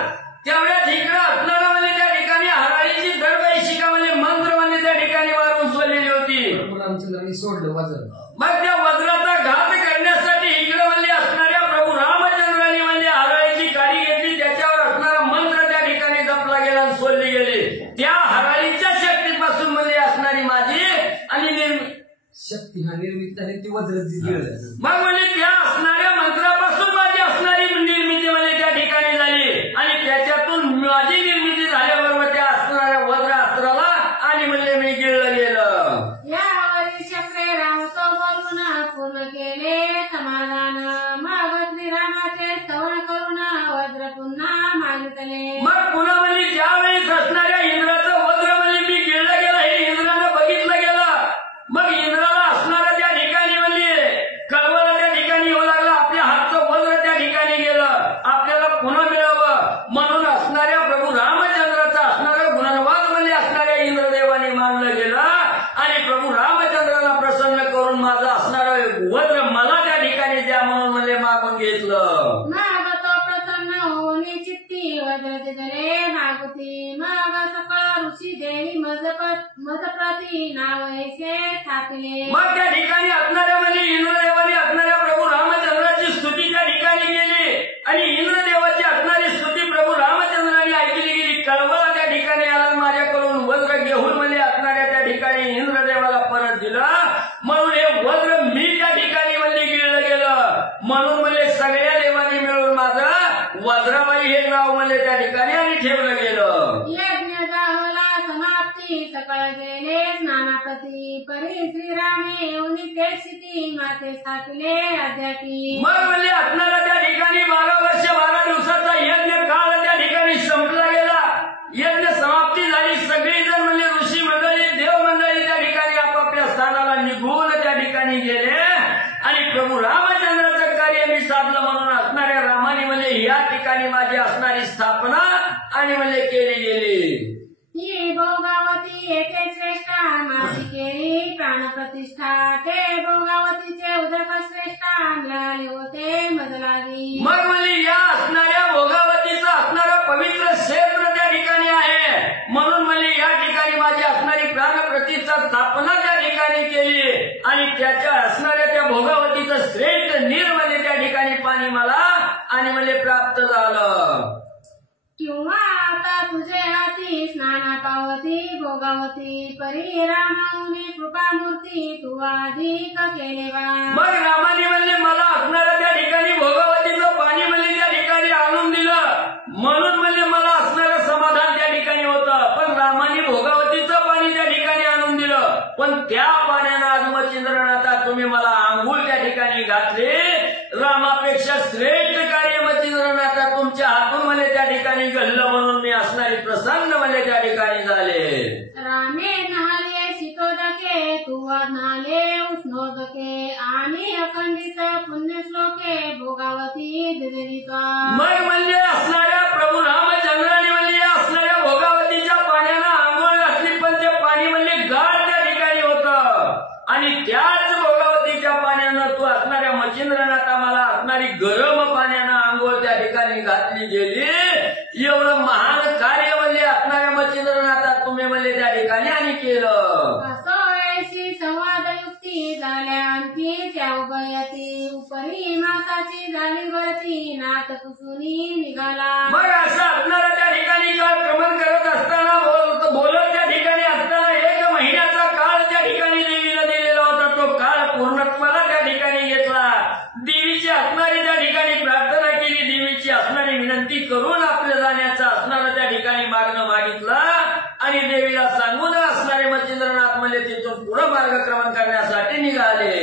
तेवढ्याच इकडं असणारा म्हणजे त्या ठिकाणी हराळीची दरबाई शिका म्हणजे मंत्र म्हणजे त्या ठिकाणी मारून सोडलेली होती. रामचंद्रांनी सोडलं वज्र. मग त्या वज्राचा घात करण्यासाठी इकडे म्हणजे असणाऱ्या प्रभू रामचंद्रांनी म्हणजे हराळीची काडी घेतली. त्याच्यावर असणारा मंत्र त्या ठिकाणी जपला गेला आणि सोडली गेली. त्या हराळीच्या शक्तीपासून म्हणजे असणारी माझी आणि शक्ती हा निर्मित आहे ती वज्र दिली. मग म्हणजे त्या असणाऱ्या मंत्रापासून माझी असणारी निर्मिती म्हणजे त्या ठिकाणी झाली आणि त्याच्यातून माझी निर्मिती झाल्याबरोबर त्या असणाऱ्या वज्र अस्त्राला आणि म्हणजे मी गिळलं गेलं. यावरील चक्रे रामतो बोलून पूर्ण केले समाधान. मग श्रीरामाचे स्तवन करून वज्र पुन्हा मागितले. मग पुन्हा म्हणजे ज्यावेळी असणाऱ्या इंद्राचं वज्र म्हणजे मी गिळलं गेलं हे इंद्रानं बघितलं गेलं. मग इंद्राला असणारा त्या ठिकाणी म्हणजे कळवलं त्या ठिकाणी येऊ लागलं. आपल्या हातचं वज्र त्या ठिकाणी गेलं. आपल्याला पुन्हा मिळावं म्हणून असणाऱ्या प्रभू रामचंद्राचा असणारा गुणवाद म्हणजे असणाऱ्या इंद्रदेवाने मानलं गेलं आणि प्रभू रामचंद्राला प्रसन्न करून माझं असणारं वज्र मला त्या ठिकाणी द्या म्हणून म्हणजे मागून घेतलं. मग तो प्रसन्न होऊन चित्ती वज्र दिले मागुती. मग सकळ ऋषी देवी मजप्रती नावैसे स्थापिले. मग त्या ठिकाणी असणाऱ्या म्हणजे इंद्रदेवाने असणाऱ्या प्रभू रामचंद्राची स्तुती त्या ठिकाणी गेली आणि इंद्रदेवाची असणारी स्तुती प्रभू रामचंद्राने ऐकली गेली. कळवळा त्या ठिकाणी आला माझ्याकडून वज्र घेऊन म्हणजे असणाऱ्या त्या ठिकाणी इंद्रदेवाला परत दिलं. म्हणून हे वज्र मी त्या ठिकाणी म्हणजे गिळलं गेलं. म्हणून म्हणजे सगळ्या देवांनी मिळून माझं वज्राबाई हे नाव म्हणजे त्या ठिकाणी आणि ठेवलं गेलं. यज्ञ झाला समाप्ती सकळ गेले स्नानाप्रती परी श्रीरामे येऊन ते स्थिती माते स्थापिले अद्यापी. मग म्हणजे असणारा त्या ठिकाणी 12 वर्ष 12 दिवसाचा यज्ञ काळ त्या ठिकाणी संपला गेला. यज्ञ समाप्ती झाली. सगळी जण म्हणजे ऋषी मंडळी देव मंडळी त्या ठिकाणी आपापल्या स्थानाला निघून त्या ठिकाणी गेले आणि प्रभू रामचंद्राचं कार्य मी साधलं म्हणून असणाऱ्या रामाने म्हणजे या ठिकाणी माझी असणारी स्थापना आणि म्हणजे केली गेली. ही भोगावती येथे श्रेष्ठा माझी केली प्राणप्रतिष्ठा. ते भोगावतीचे उदक श्रेष्ठा मिळाले होते मजलागी. मग म्हणजे या असणाऱ्या भोगावतीचं असणारं पवित्र क्षेत्र त्या ठिकाणी आहे. म्हणून म्हणजे या ठिकाणी माझी असणारी प्राणप्रतिष्ठा स्थापना त्या ठिकाणी केली आणि त्याच्या असणाऱ्या त्या भोगावतीचं श्रेष्ठ नीर म्हणजे त्या ठिकाणी पाणी मला आणि म्हणजे प्राप्त झालं. किंवा आता तुझे हाती स्नाना पावती भोगावती परी रामाऊनी कृपामूर्ती तू अधिक केले बा. मग रामाने म्हणजे मला असणाऱ्या त्या ठिकाणी भोगावतीचं पाणी म्हणजे त्या ठिकाणी आणून दिलं. म्हणून म्हणजे मला असणारं समाधान त्या ठिकाणी होतं. पण रामाने भोगावतीचं पाणी त्या ठिकाणी आणून दिलं. पण त्या पाण्यानं आजमचंद्रनाथा तुम्ही मला आंघोळ त्या ठिकाणी घातली. रामापेक्षा श्रेष्ठ कार्य मच्छिंद्रनाथा तुमच्या हातून म्हणजे त्या ठिकाणी घडलं म्हणून मी असणारी प्रसन्न म्हणजे त्या ठिकाणी झाले. रामे नाले शीतोदके तू नाले उष्णोदके आणि अखंडित पुण्यश्लोके भोगावती दिरिता. मग म्हणजे असणाऱ्या प्रभू रामचंद्राने म्हणजे असणाऱ्या भोगावतीच्या पाण्यानं आंघोळ घातली. पण ते ती गेली. एवढं महान कार्य म्हणले असणाऱ्या मच्छिंद्रनाथात तुम्ही म्हणले त्या ठिकाणी आणि केलं. असो ऐशी संवाद युक्ती झाल्या आणखी त्या उभयती उपरी मासाची झाली भरती नाथ कुसुनी निघाला. मग असं असणारा त्या ठिकाणी जेव्हा क्रमण करत असताना बोलत त्या ठिकाणी असताना 1 महिन्याचा काळ त्या ठिकाणी देवीला दिलेला होता. तो काळ पूर्णत्वाला त्या ठिकाणी घेतला. देवीची असणारी त्या ठिकाणी प्रार्थना केली. देवीची असणारी विनंती करून आपल्या जाण्याचं असणारं त्या ठिकाणी मागणं मागितलं आणि देवीला सांगून असणारे मच्छिंद्रनाथ म्हणजे तिथून पुढे मार्गक्रमण करण्यासाठी निघाले.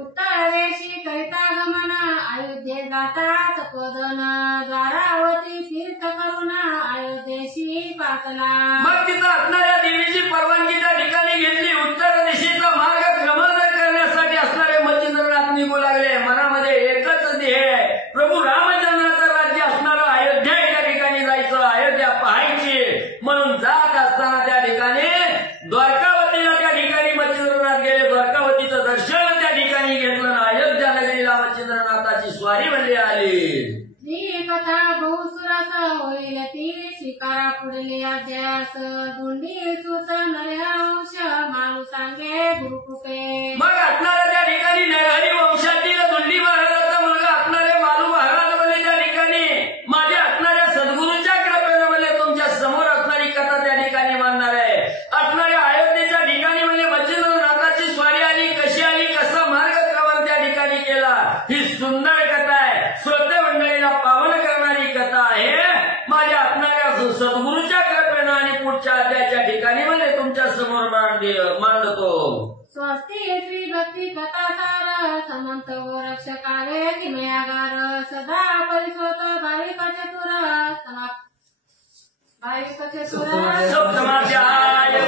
उत्तर देशी करिता गमन अयोध्ये जातात पदन द्वारावती तीर्थ करून अयोध्येशी पाचला. मग तिथं असणाऱ्या देवीची परवानगी त्या ठिकाणी घेतली. उत्तर दिशेचा मार्ग क्रमण करण्यासाठी असणारे मच्छिंद्रनाथ निघू लागले. मनामध्ये एकच ध्येय, प्रभू रामचंद्राचं राज्य असणारं अयोध्या त्या ठिकाणी जायचं, अयोध्या पाहायची. म्हणून जात असताना त्या ठिकाणी द्वारकावतीला त्या ठिकाणी मच्छिंद्रनाथ गेले. द्वारकावतीचं दर्शन त्या ठिकाणी घेतलं. अयोध्या नगरीला मच्छिंद्रनाथाची स्वारी म्हणली आली. ही कथा बहुसुरास होईल ती शिकारा पुढले अध्यास धुंडी सुत नरहंश माणू सांगे गुरुकृपे. मग असणाऱ्या त्या ठिकाणी नरहरी वंशातील धुंडी महाराजाचा मुलगा असणारे मालू महाराज म्हणजे त्या ठिकाणी माझ्या असणाऱ्या सद्गुरूंच्या कृपेने म्हणजे तुमच्या समोर असणारी कथा त्या ठिकाणी मांडणार आहे. असणाऱ्या अयोध्येच्या ठिकाणी म्हणजे मच्छिंद्रनाथाची स्वारी आली, कशी आली, कसा मार्गक्रमण त्या ठिकाणी केला, ही सुंदर कथा आहे. श्रोते मंडळीला पावन करणारी कथा आहे. माझ्या असणाऱ्या सद्गुरूच्या कृपेनं आणि पुढच्या अध्यायाच्या ठिकाणी म्हणजे तुमच्या समोर मांडतो. स्वस्ती श्री भक्ती कथासार समंत व रक्षकावे किमयागार सदा परिस्वत भाविक चतुर सप्तमाध्याय